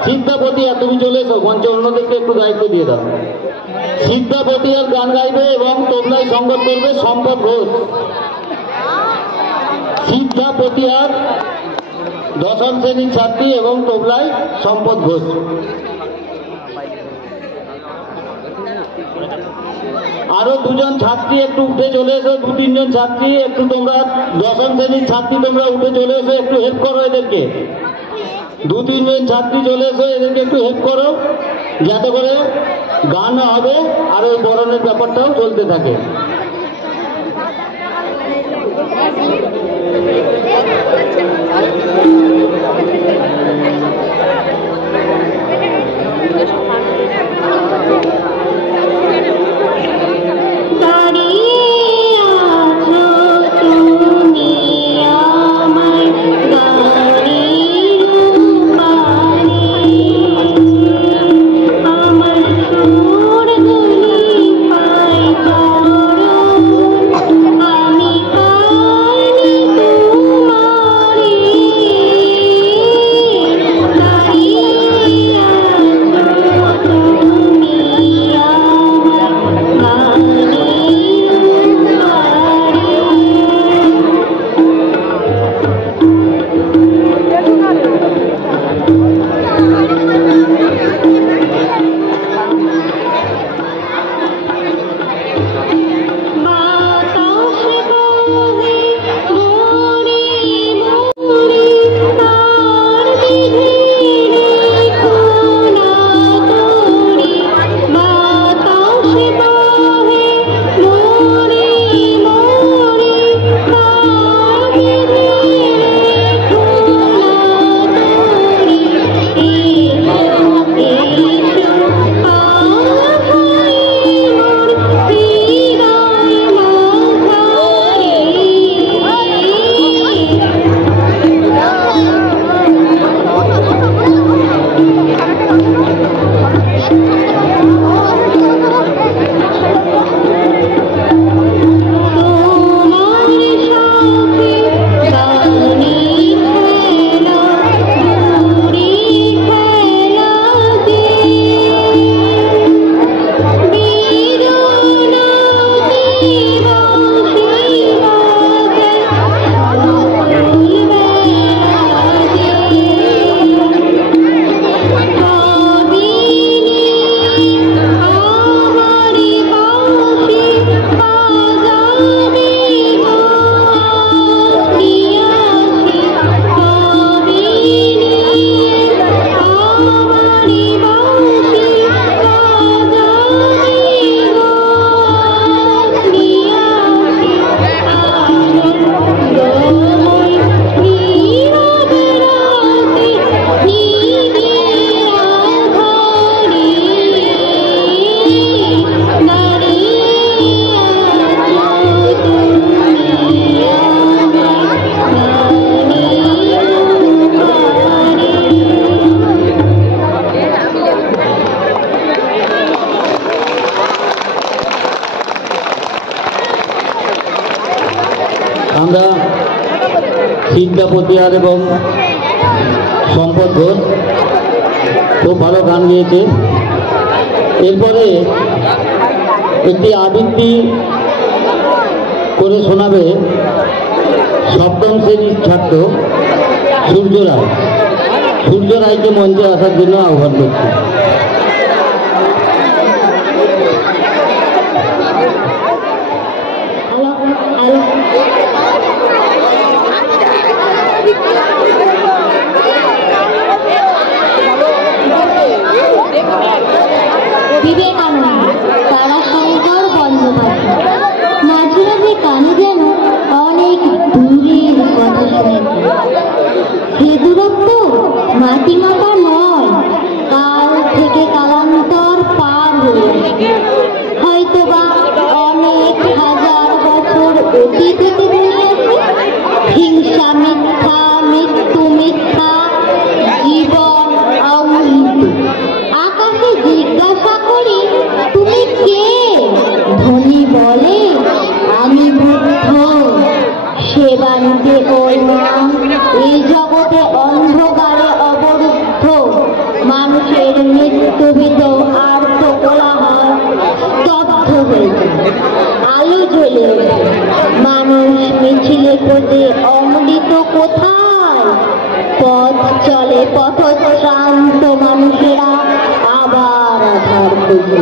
সিদ্ধা পতিয়া তুমি চলে এসো মঞ্চে, অন্যদেরকে একটু দায়িত্ব দিয়ে দাও। সিদ্ধা পতিয়ার গান গাইবে এবং তবলায় সঙ্গত করবে সম্পদ ঘোষ। সিদ্ধা পতিয়ার দশম শ্রেণীর ছাত্রী এবং তবলায় সম্পদ ঘোষ। আরো দুজন ছাত্রী একটু উঠে চলে এসো, 2-3 ছাত্রী একটু, তোমরা দশম শ্রেণীর ছাত্রী তোমরা উঠে চলে এসো, একটু হেল্প করো এদেরকে। 2-3 ছাত্রী চলে এসো, এদেরকে একটু হেল্প করো যাতে করে গান হবে আর ওই বরণের ব্যাপারটাও চলতে থাকে। চিন্তা পতিয়ার এবং সম্পদ ঘোষ খুব ভালো গান গিয়েছে। এরপরে একটি আবৃত্তি করে শোনাবে সপ্তম শ্রেণীর ছাত্র সূর্য রায়। সূর্য রায়কে মঞ্চে আসার জন্য আহ্বান করছি। বিবেকানন্দ, তারাশঙ্কর বন্দ্যোপাধ্যায়। মাঝে মাঝে কানে যেন অনেক দূরের কথা শুনেছি। সে দূরত্ব মাটি মাপা নয়, কাল থেকে কালান্তর পার হয়েছে। হয়তোবা অনেক হাজার বছর অতীত থেকে বেরিয়েছে। হিংসা মিথ্যা, মৃত্যু মিথ্যা, জীবন অমৃত। আকাশে জিজ্ঞাসা করি তুমি কে? ধনী বলে আমি বুদ্ধ। সেবান্তে ওই নাম এই জগতে অন্ধকারে অবরুদ্ধ। মানুষের মৃত্যুবিদ আর তো কোলাহল স্তব্ধ হয়েছে। আলো জ্বলে ওঠে, মানুষ মিছিলে খোঁজে অমৃত কোথায়। পথ চলে পথশ্রান্ত মানুষেরা আবার আধার খুঁজে।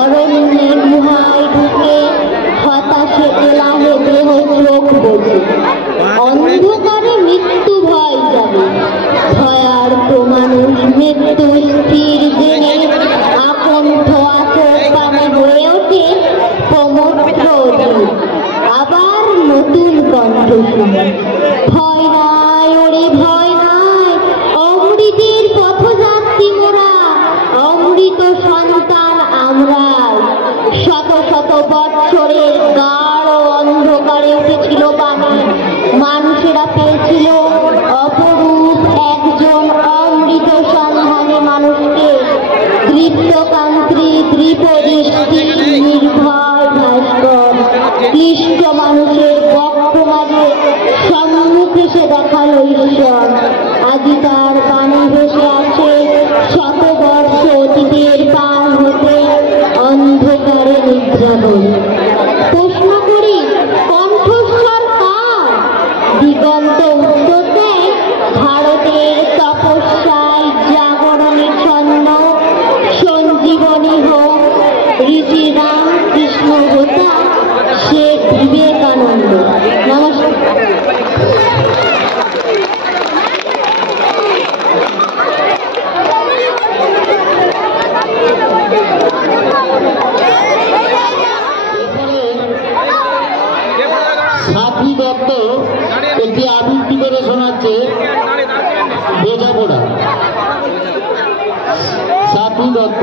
অরণ্যের গুহায় ঢুকে হতাশে এলাহে দেহ চোখ বোঝে। অন্ধকারে মৃত্যু ভয় যাবে, ভয়ার্থ মানুষ মৃত্যু স্থির জেনে আকণ্ঠ আচর পানে হয়ে ওঠে প্রমথ। আবার নতুন কণ্ঠ শুনে ভয় নাই, ওরে ভয় নাই, অমৃতের পথযাত্রী মোরা, অমৃত সন্তান আমরা। শত শত বৎসরের গাঢ় অন্ধকারে উঠেছিল পানি, মানুষেরা পেয়েছিল অপরূপ একজন অমৃত সন্ধানে মানুষকে। দৃপ্তকান্তি ত্রিপদৃষ্টি নির্ভয় ভাস্কর ক্লিষ্ট মানুষের বক্ষ মাঝে সম্মুখে সে দেখালো ঈশ্বর। আজি তার পানি ভেসে আছে শতবর্ষ অতীতের পার হতে অন্ধকারে নিদ্রাবন। প্রশ্ন করি কণ্ঠস্বর কার? দিগন্ত উত্তর দেয় ভারতের তপস্যায় জাগরণী ছন্ন। সঞ্জীবনী হোক ঋষি রাম কৃষ্ণ হোতা, সে বিবেকানন্দ। নমস্কার। সাথী দত্ত একটি আবৃত্তি করে শোনাচ্ছে বোঝাপড়া। সাথী দত্ত।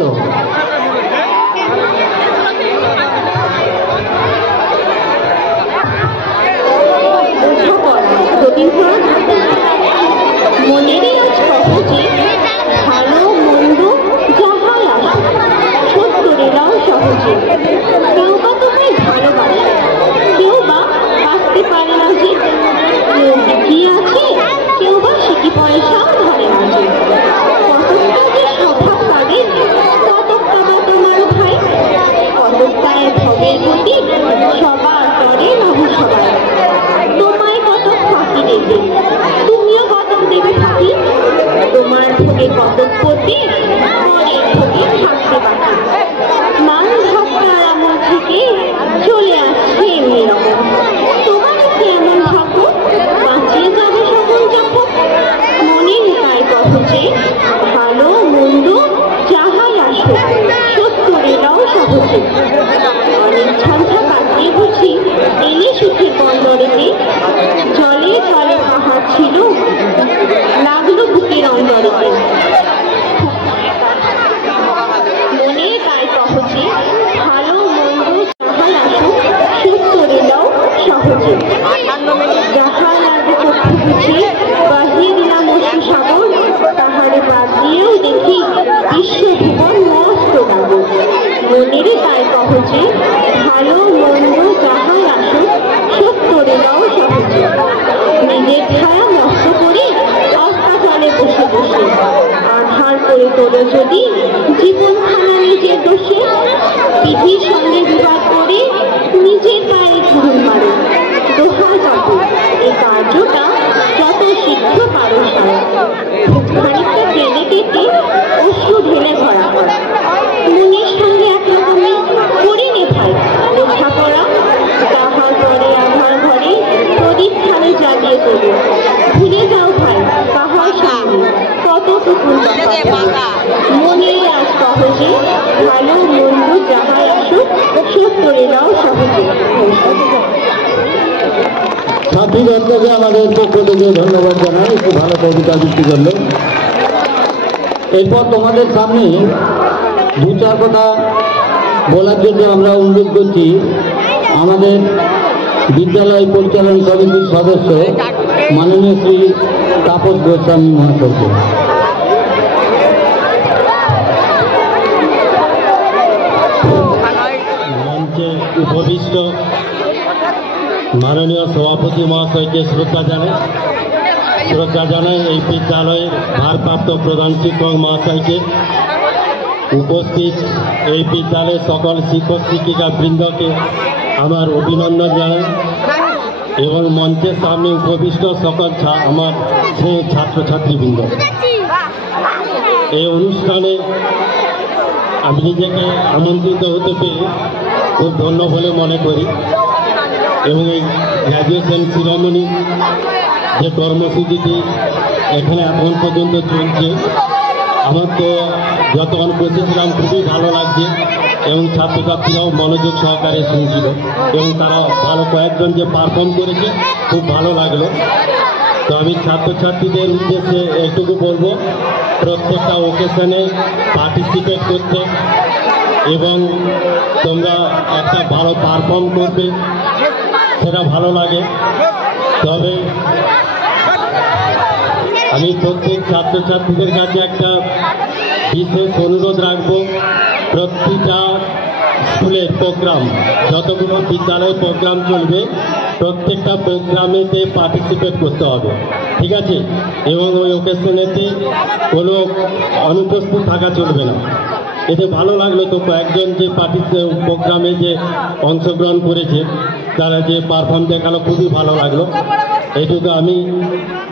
মনেরই আজ সহজে ভালো মন্দ যাহাই আসে, সত্যরেরাও সহজে। কেউ বা তোমায় ভালোবাসে, কেউ বা বাঁচতে পারে না যে। কেউ কি আছে, কেউ বা সে কি পয়সাও ধরে না যে। কতকটা যে স্বভাব তাদের, কতকটা বা তোমার ভাই। কতকটায় ভবের প্রতি সবার করে নভু সবাই। তোমায় কতক ফাঁকি দেবে, তুমিও কতক দেবে ফাঁকি। তোমার ভোগে কতক করবে, পরের ভোগে থাকতে বাকি। মান ভক্তার আমল থেকে চলে আসছে এমনি রকম। তোমারও কি এমন ভাগ্য, বাঁচিয়ে যাবে সকল যখন। মনের তাই কহছে ভালো মন্দ যাহাই আসুক, সত্যরেরাও সহজে। অনেক ঝঞ্ঝা কাটিয়ে বুঝি এলে সুখের বন্দরেতে। জলে জলে পাহাড় ছিল, লাগলো বুকের অন্তরেতে। মনে তাই কহছে ভালো মন্দ যাহাই আসুক, সত্যরেরাও সহজে। যাহা লাগে চক্ষু বুঝে বাহিয়ে দিলাম অশ্রু সাগর। তাহারে বাদ দিয়েও দেখি বিশ্বভুবন মস্ত দাগর। মনের তাই কহছে ভালো মন্দ যাহাই আসুক, সত্যরেরাও সহজে। নিজের ছায়া নষ্ট করে অত্যাচারে বসে বসে আধার করে তোলো যদি জীবনখানা নিজের দোষে বিধির সঙ্গে বিবাদ করে নিজের পায়ে ঘুম মারো দোহা যাবো এই কার্যটা যত শীঘ্র পারো সারা খানিকটা টেনে কেটে অশ্রু ঢেলে ধরা করা মনের সঙ্গে একরকমে করে নে ভাই লেখাপড়া তাহার পরে আধার ঘরে প্রদীপ খানে জ্বালিয়ে তোলো ভুলে যাও ভাই কাহার সঙ্গে কতটুকু মনে আর সহজে ভালো মন্দ যাহাই আসুক সত্তরেরাও সহজে সাথী দত্তকে আমাদের পক্ষ থেকে ধন্যবাদ জানাই, একটু ভালো কবিতা আবৃত্তি করলো। এরপর তোমাদের সামনে দু চার কথা বলার জন্য আমরা অনুরোধ করছি আমাদের বিদ্যালয় পরিচালনা সমিতির সদস্য মাননীয় শ্রী তাপস গোস্বামী মহাশয়কে। মঞ্চে উপবিষ্ট মাননীয় সভাপতি মহাশয়কে শ্রদ্ধা জানাই এই বিদ্যালয়ের ভারপ্রাপ্ত প্রধান শিক্ষক মহাশয়কে, উপস্থিত এই বিদ্যালয়ের সকল শিক্ষক শিক্ষিকা বৃন্দকে আমার অভিনন্দন জানাই এবং মঞ্চের সামনে উপবিষ্ট সকল আমার সেই ছাত্রছাত্রীবৃন্দ। এই অনুষ্ঠানে আমি নিজেকে আমন্ত্রিত হতে পেরে খুব ধন্য বলে মনে করি এবং এই গ্র্যাজুয়েশন সিরামনি যে কর্মসূচিটি এখানে এখন পর্যন্ত চলছে আমার তো যতক্ষণ বসেছিলাম খুবই ভালো লাগছে এবং ছাত্রছাত্রীরাও মনোযোগ সহকারে শুনছিল এবং তারা ভালো কয়েকজন যে পারফর্ম করেছে খুব ভালো লাগলো। তো আমি ছাত্রছাত্রীদের উদ্দেশ্যে এইটুকু বলবো, প্রত্যেকটা ওকেশনে পার্টিসিপেট করতে এবং তোমরা একটা ভালো পারফর্ম করবে, সেটা ভালো লাগে। তবে আমি প্রত্যেক ছাত্রছাত্রীদের কাছে একটা বিশেষ অনুরোধ রাখবো, প্রতিটা স্কুলের প্রোগ্রাম, যতগুলো বিদ্যালয়ের প্রোগ্রাম চলবে প্রত্যেকটা প্রোগ্রামেতে পার্টিসিপেট করতে হবে, ঠিক আছে? এবং ওই ওকেশনেতে কোনো অনুপস্থিত থাকা চলবে না। এতে ভালো লাগলো তো কয়েকজন যে প্রোগ্রামে যে অংশগ্রহণ করেছে তারা যে পারফর্ম দেখালো খুবই ভালো লাগলো। এইটুকু আমি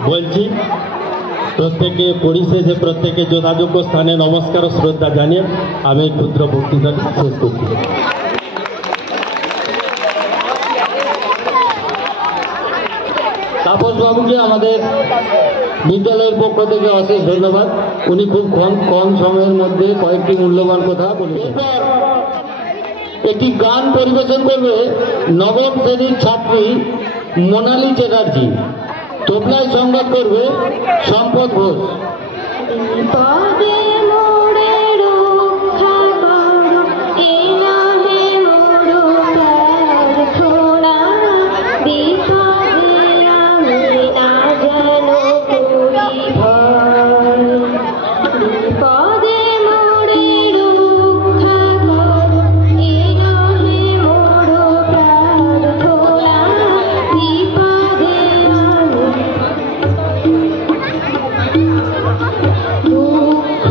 বলছি। প্রত্যেকে পরিশেষে প্রত্যেকে যথাযোগ্য স্থানে নমস্কার ও শ্রদ্ধা জানিয়ে আমি ক্ষুদ্র বক্তৃতাটি শেষ করছি। তাপস বাবুকে আমাদের বিদ্যালয়ের পক্ষ থেকে অশেষ ধন্যবাদ, উনি খুব কম সময়ের মধ্যে কয়েকটি মূল্যবান কথা বলেছেন। একটি গান পরিবেশন করবে নবম শ্রেণীর ছাত্রী মোনালি চ্যাটার্জি, তবলায় সংগত করবে সম্পদ ঘোষ। দুঃখ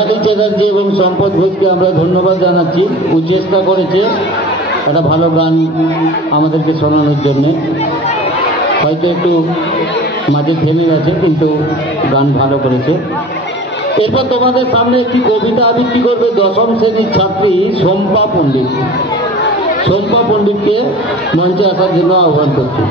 মুরালি চ্যাটার্জি এবং সম্পদ ঘোষকে আমরা ধন্যবাদ জানাচ্ছি। ও চেষ্টা করেছে একটা ভালো গান আমাদেরকে শোনানোর জন্যে, হয়তো একটু মাঝে থেমে গেছে কিন্তু গান ভালো করেছে। এরপর তোমাদের সামনে একটি কবিতা আবৃত্তি করবে দশম শ্রেণীর ছাত্রী শম্পা পণ্ডিত। শম্পা পণ্ডিতকে মঞ্চে আসার জন্য আহ্বান করছি।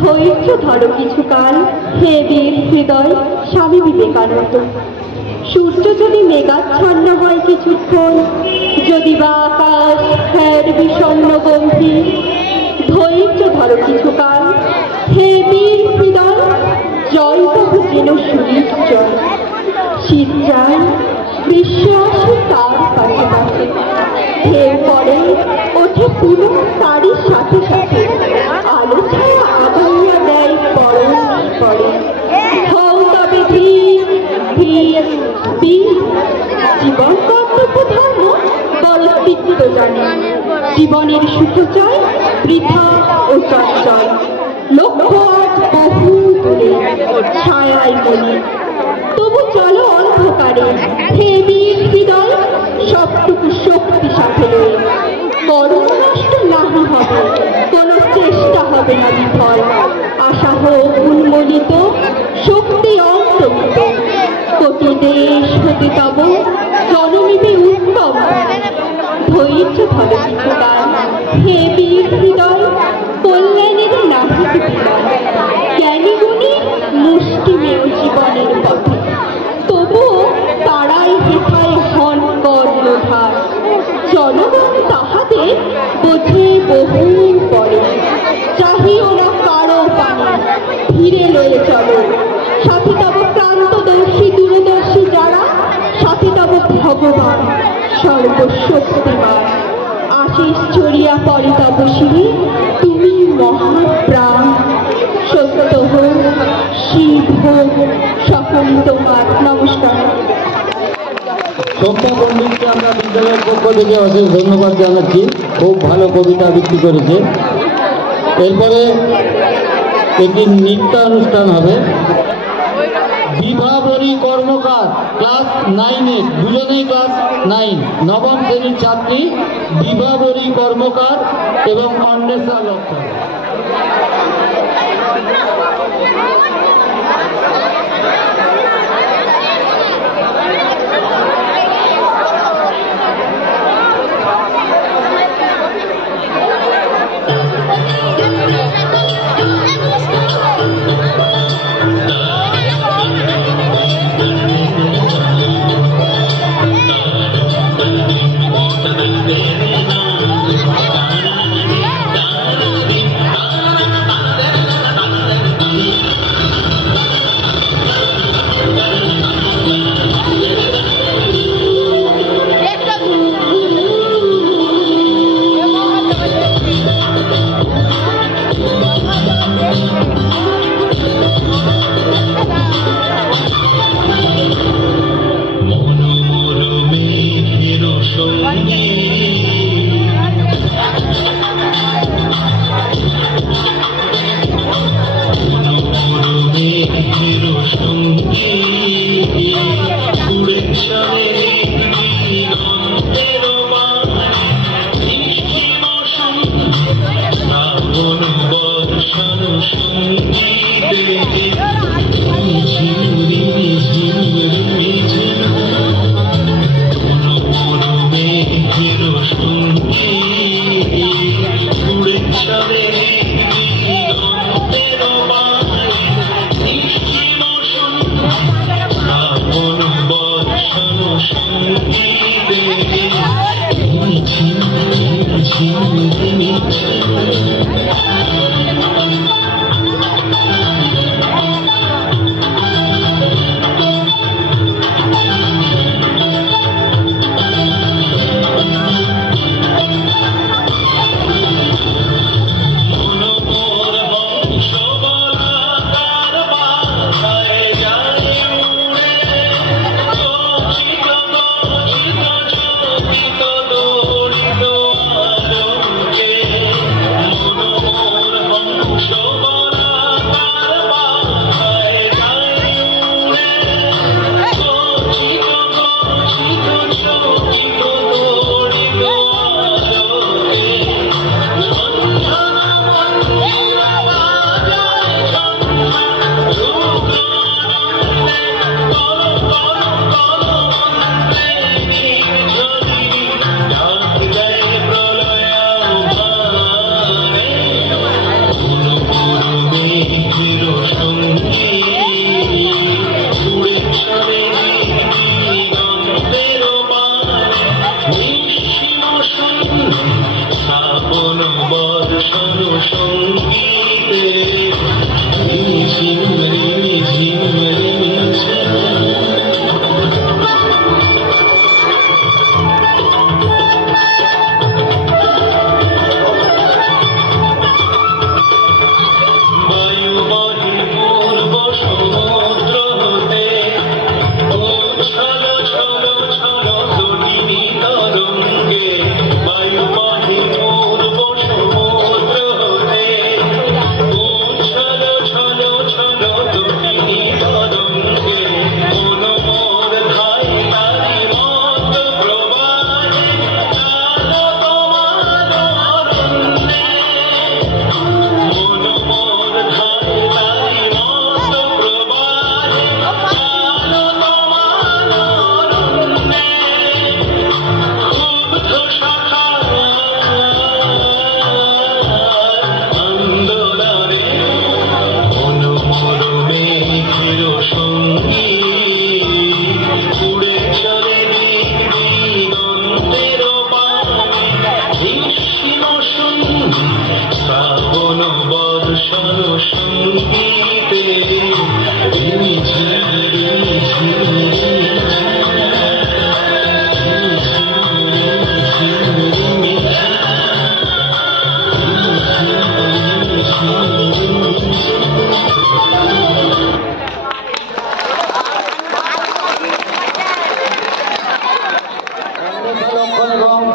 ধৈর্য ধরো কিছুকাল, হে বীর হৃদয় স্বামী বিবেকানন্দ। সূর্য যদি মেঘাচ্ছন্ন হয় কিছুক্ষণ, যদি বা আকাশ ফের বিষণ্ণ গম্ভীর, ধৈর্য ধরো কিছুকাল, হে বীর হৃদয় জয় তবু যেন সুনীল জয়। শীত যায়, গ্রীষ্ম আসে তার কাছে কাছে, ঢেউ পড়ে ওঠে পুরো তারই সাথে সাথে, আলো ছায়া আবহাওয়া দেয় পরশ পরে। হও তবে ধীর ধীর বীর, জীবন কর্তব্য ধর্ম বড় তিক্ত জানে, জীবনের সুখ চাই বৃথা ও চঞ্চল, লক্ষ্য আজ বহু দূরে ছায়ায় মনে। তবু চলো অন্ধকারে, হে বীর হৃদয় সবটুকু শক্তি সাথে রয়ে। কর্ম নষ্ট নাহি হবে, কোনো চেষ্টা হবে না বিফল, আশা হোক উন্মোলিত, শক্তি অন্তর্হিত। কোটি দেশ হতে তব জননীতে উত্তম, ধৈর্য ধরে কিছুকাল, হে বীর হৃদয় কল্যাণের নাহিক বিলয়। জ্ঞানী গুণী মুষ্টিমেয় জীবনের পথে, তবুও তারাই হেথায় হন কর্ণধার। জনগণ তাহাদের বোঝে বহু পরে, চাহিও না কারো পানে, ধীরে লয়ে চলো। সাথে তব প্রান্তদর্শী দূরদর্শী যারা, সাথে তব ভগবান সর্বশক্তিমান। আশিস ছড়িয়া পড়ে তব শিরে, তুমি মহাপ্রাণ। সত্য হোক, শিব হোক, সকল তোমার। নমস্কার। শম্পা পণ্ডিতকে আমরা বিদ্যালয়ের পক্ষ থেকে অশেষ ধন্যবাদ জানাচ্ছি, খুব ভালো কবিতা আবৃত্তি করেছে। এরপরে একটি নৃত্যানুষ্ঠান হবে। বিভাবরী কর্মকার ক্লাস 9-এ, দুজনেই ক্লাস 9, নবম শ্রেণীর ছাত্রী বিভাবরী কর্মকার এবং অন্বেষা লক্ষণ।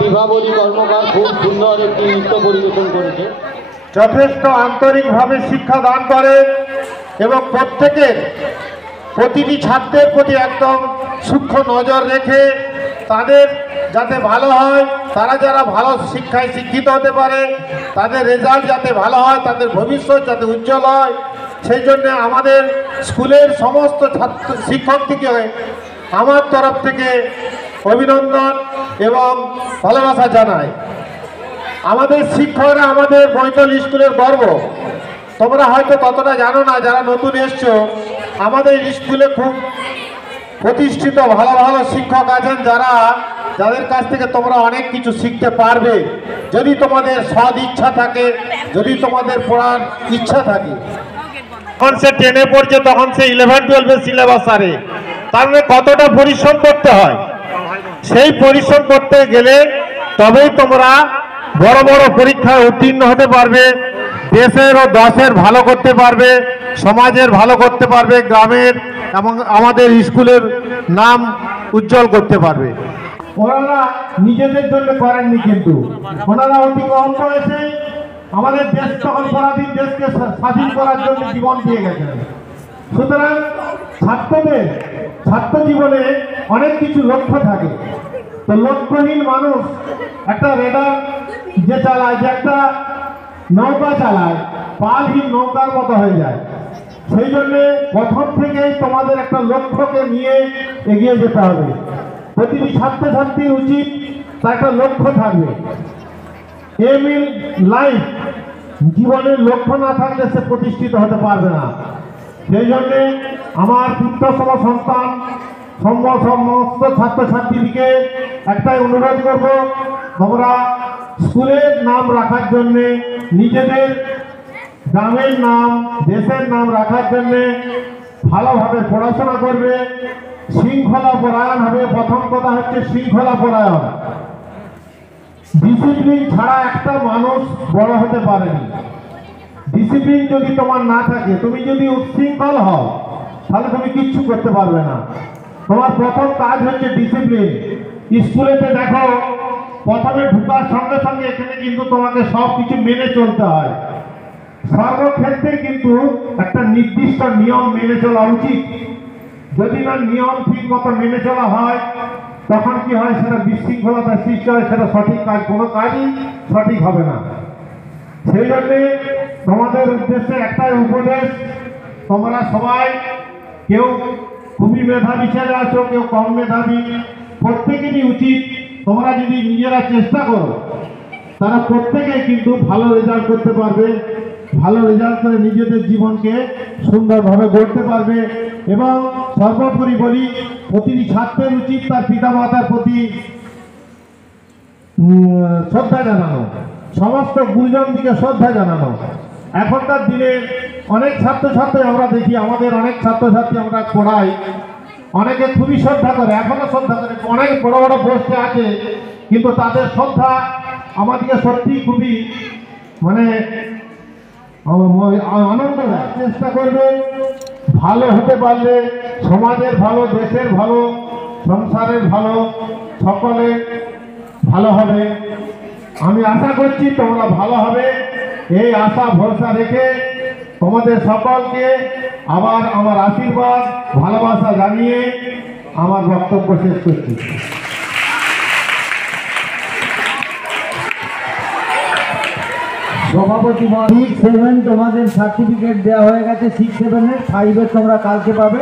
বিভাবরী কর্মকার খুব সুন্দর একটি নৃত্য পরিবেশন করেছে। যথেষ্ট আন্তরিকভাবে শিক্ষা দান করে এবং প্রত্যেকের প্রতিটি ছাত্রের প্রতি একদম সূক্ষ্ম নজর রেখে তাদের যাতে ভালো হয়, তারা যারা ভালো শিক্ষায় শিক্ষিত হতে পারে, তাদের রেজাল্ট যাতে ভালো হয়, তাদের ভবিষ্যৎ যাতে উজ্জ্বল হয়, সেই জন্য আমাদের স্কুলের সমস্ত ছাত্র শিক্ষকদিকে আমার তরফ থেকে অভিনন্দন এবং ভালোবাসা জানাই। আমাদের শিক্ষকরা আমাদের বৈতল স্কুলের গর্ব। তোমরা হয়তো ততটা জানো না, যারা নতুন এসছো, আমাদের স্কুলে খুব প্রতিষ্ঠিত ভালো ভালো শিক্ষক আছেন যাদের কাছ থেকে তোমরা অনেক কিছু শিখতে পারবে, যদি তোমাদের সৎ ইচ্ছা থাকে, যদি তোমাদের পড়ার ইচ্ছা থাকে। যখন সে 10-এ পড়ছে তখন সে 11-12-এর সিলেবাস সারে, তাহলে কতটা পরিশ্রম করতে হয়। সেই পরিশ্রম করতে গেলে তবেই তোমরা বড় বড় পরীক্ষায় উত্তীর্ণ হতে পারবে, দেশের ও দশের ভালো করতে পারবে, সমাজের ভালো করতে পারবে, গ্রামের এবং আমাদের স্কুলের নাম উজ্জ্বল করতে পারবে। ওনারা নিজেদের জন্য করেননি, কিন্তু ওনারা অতি কম বয়সে আমাদের দেশ তখন পরাধীন দেশকে স্বাধীন করার জন্য জীবন দিয়ে গেছেন। সুতরাং ছাত্র জীবনে অনেক কিছু লক্ষ্য থাকে। তো লক্ষ্যহীন মানুষ একটা রেডার যে চালায়, যে একটা নৌকা চালায়, পালহীন নৌকার মতো হয়ে যায়। সেই জন্যে প্রথম থেকেই তোমাদের একটা লক্ষ্যকে নিয়ে এগিয়ে যেতে হবে। প্রতিটি ছাত্রছাত্রীর উচিত তার একটা লক্ষ্য থাকবে। এম ইন লাইফ, জীবনের লক্ষ্য না থাকলে সে প্রতিষ্ঠিত হতে পারবে না। সেই জন্যে আমার পুত্রসম সন্তান সমস্ত ছাত্রছাত্রীকে একটাই অনুরোধ করব, তোমরা স্কুলের নাম রাখার জন্যে, নিজেদের গ্রামের নাম, দেশের নাম রাখার জন্যে ভালোভাবে পড়াশোনা করবে, শৃঙ্খলা পরায়ণ হবে। প্রথম কথা হচ্ছে শৃঙ্খলা পরায়ণ। ডিসিপ্লিন ছাড়া একটা মানুষ বড় হতে পারেনি। ডিসিপ্লিন যদি তোমার না থাকে, তুমি যদি উচ্ছৃঙ্খল হও, তাহলে তুমি কিচ্ছু করতে পারবে না। তোমার প্রথম কাজ হচ্ছে ডিসিপ্লিন। স্কুলেতে দেখো, প্রথমে ঢোকার সঙ্গে সঙ্গে এখানে কিন্তু তোমাকে সব কিছু মেনে চলতে হয়। সর্বক্ষেত্রে কিন্তু একটা নির্দিষ্ট নিয়ম মেনে চলা উচিত। যদি না নিয়ম ঠিক মতো মেনে চলা হয়, তখন কি হয়, সেটা বিশৃঙ্খলতার সৃষ্টি হয়, সেটা সঠিক কাজ, কোনো কাজই সঠিক হবে না। সেই জন্যে তোমাদের উদ্দেশ্যে একটাই উপদেশ, তোমরা সবাই, কেউ খুবই মেধাবী ছেলে আছো, কেউ কম মেধাবী, প্রত্যেকেরই উচিত তোমরা যদি নিজেরা চেষ্টা করো, তারা প্রত্যেকেই কিন্তু ভালো রেজাল্ট করতে পারবে। ভালো রেজাল্ট করে নিজেদের জীবনকে সুন্দরভাবে গড়তে পারবে। এবং সর্বোপরি বলি, প্রতিটি ছাত্রের উচিত তার পিতামাতার প্রতি শ্রদ্ধা জানানো। সমস্ত গুরুজনদিকে শ্রদ্ধা জানানো। এখনকার দিনে অনেক ছাত্রছাত্রী আমরা দেখি, আমাদের অনেক ছাত্রছাত্রী আমরা পড়াই, অনেকে খুবই শ্রদ্ধা করে, এখনো শ্রদ্ধা করে, অনেক বড় বড় পোস্টে আছে, কিন্তু তাদের শ্রদ্ধা আমাদেরকে সত্যি খুবই মানে আনন্দ দেয়। চেষ্টা করবে, ভালো হতে পারলে সমাজের ভালো, দেশের ভালো, সংসারের ভালো, সকলে ভালো হবে। আমি আশা করছি তোমরা ভালো হবে, এই আশা ভরসা রেখে তোমাদের সকলকে আবার আমার আশীর্বাদ ভালোবাসা জানিয়ে আমার বক্তব্য শেষ করছি। সভাপতি 6, 7 তোমাদের সার্টিফিকেট দেওয়া হয়ে গেছে, 6, 7 এর 5 তোমরা কালকে পাবে।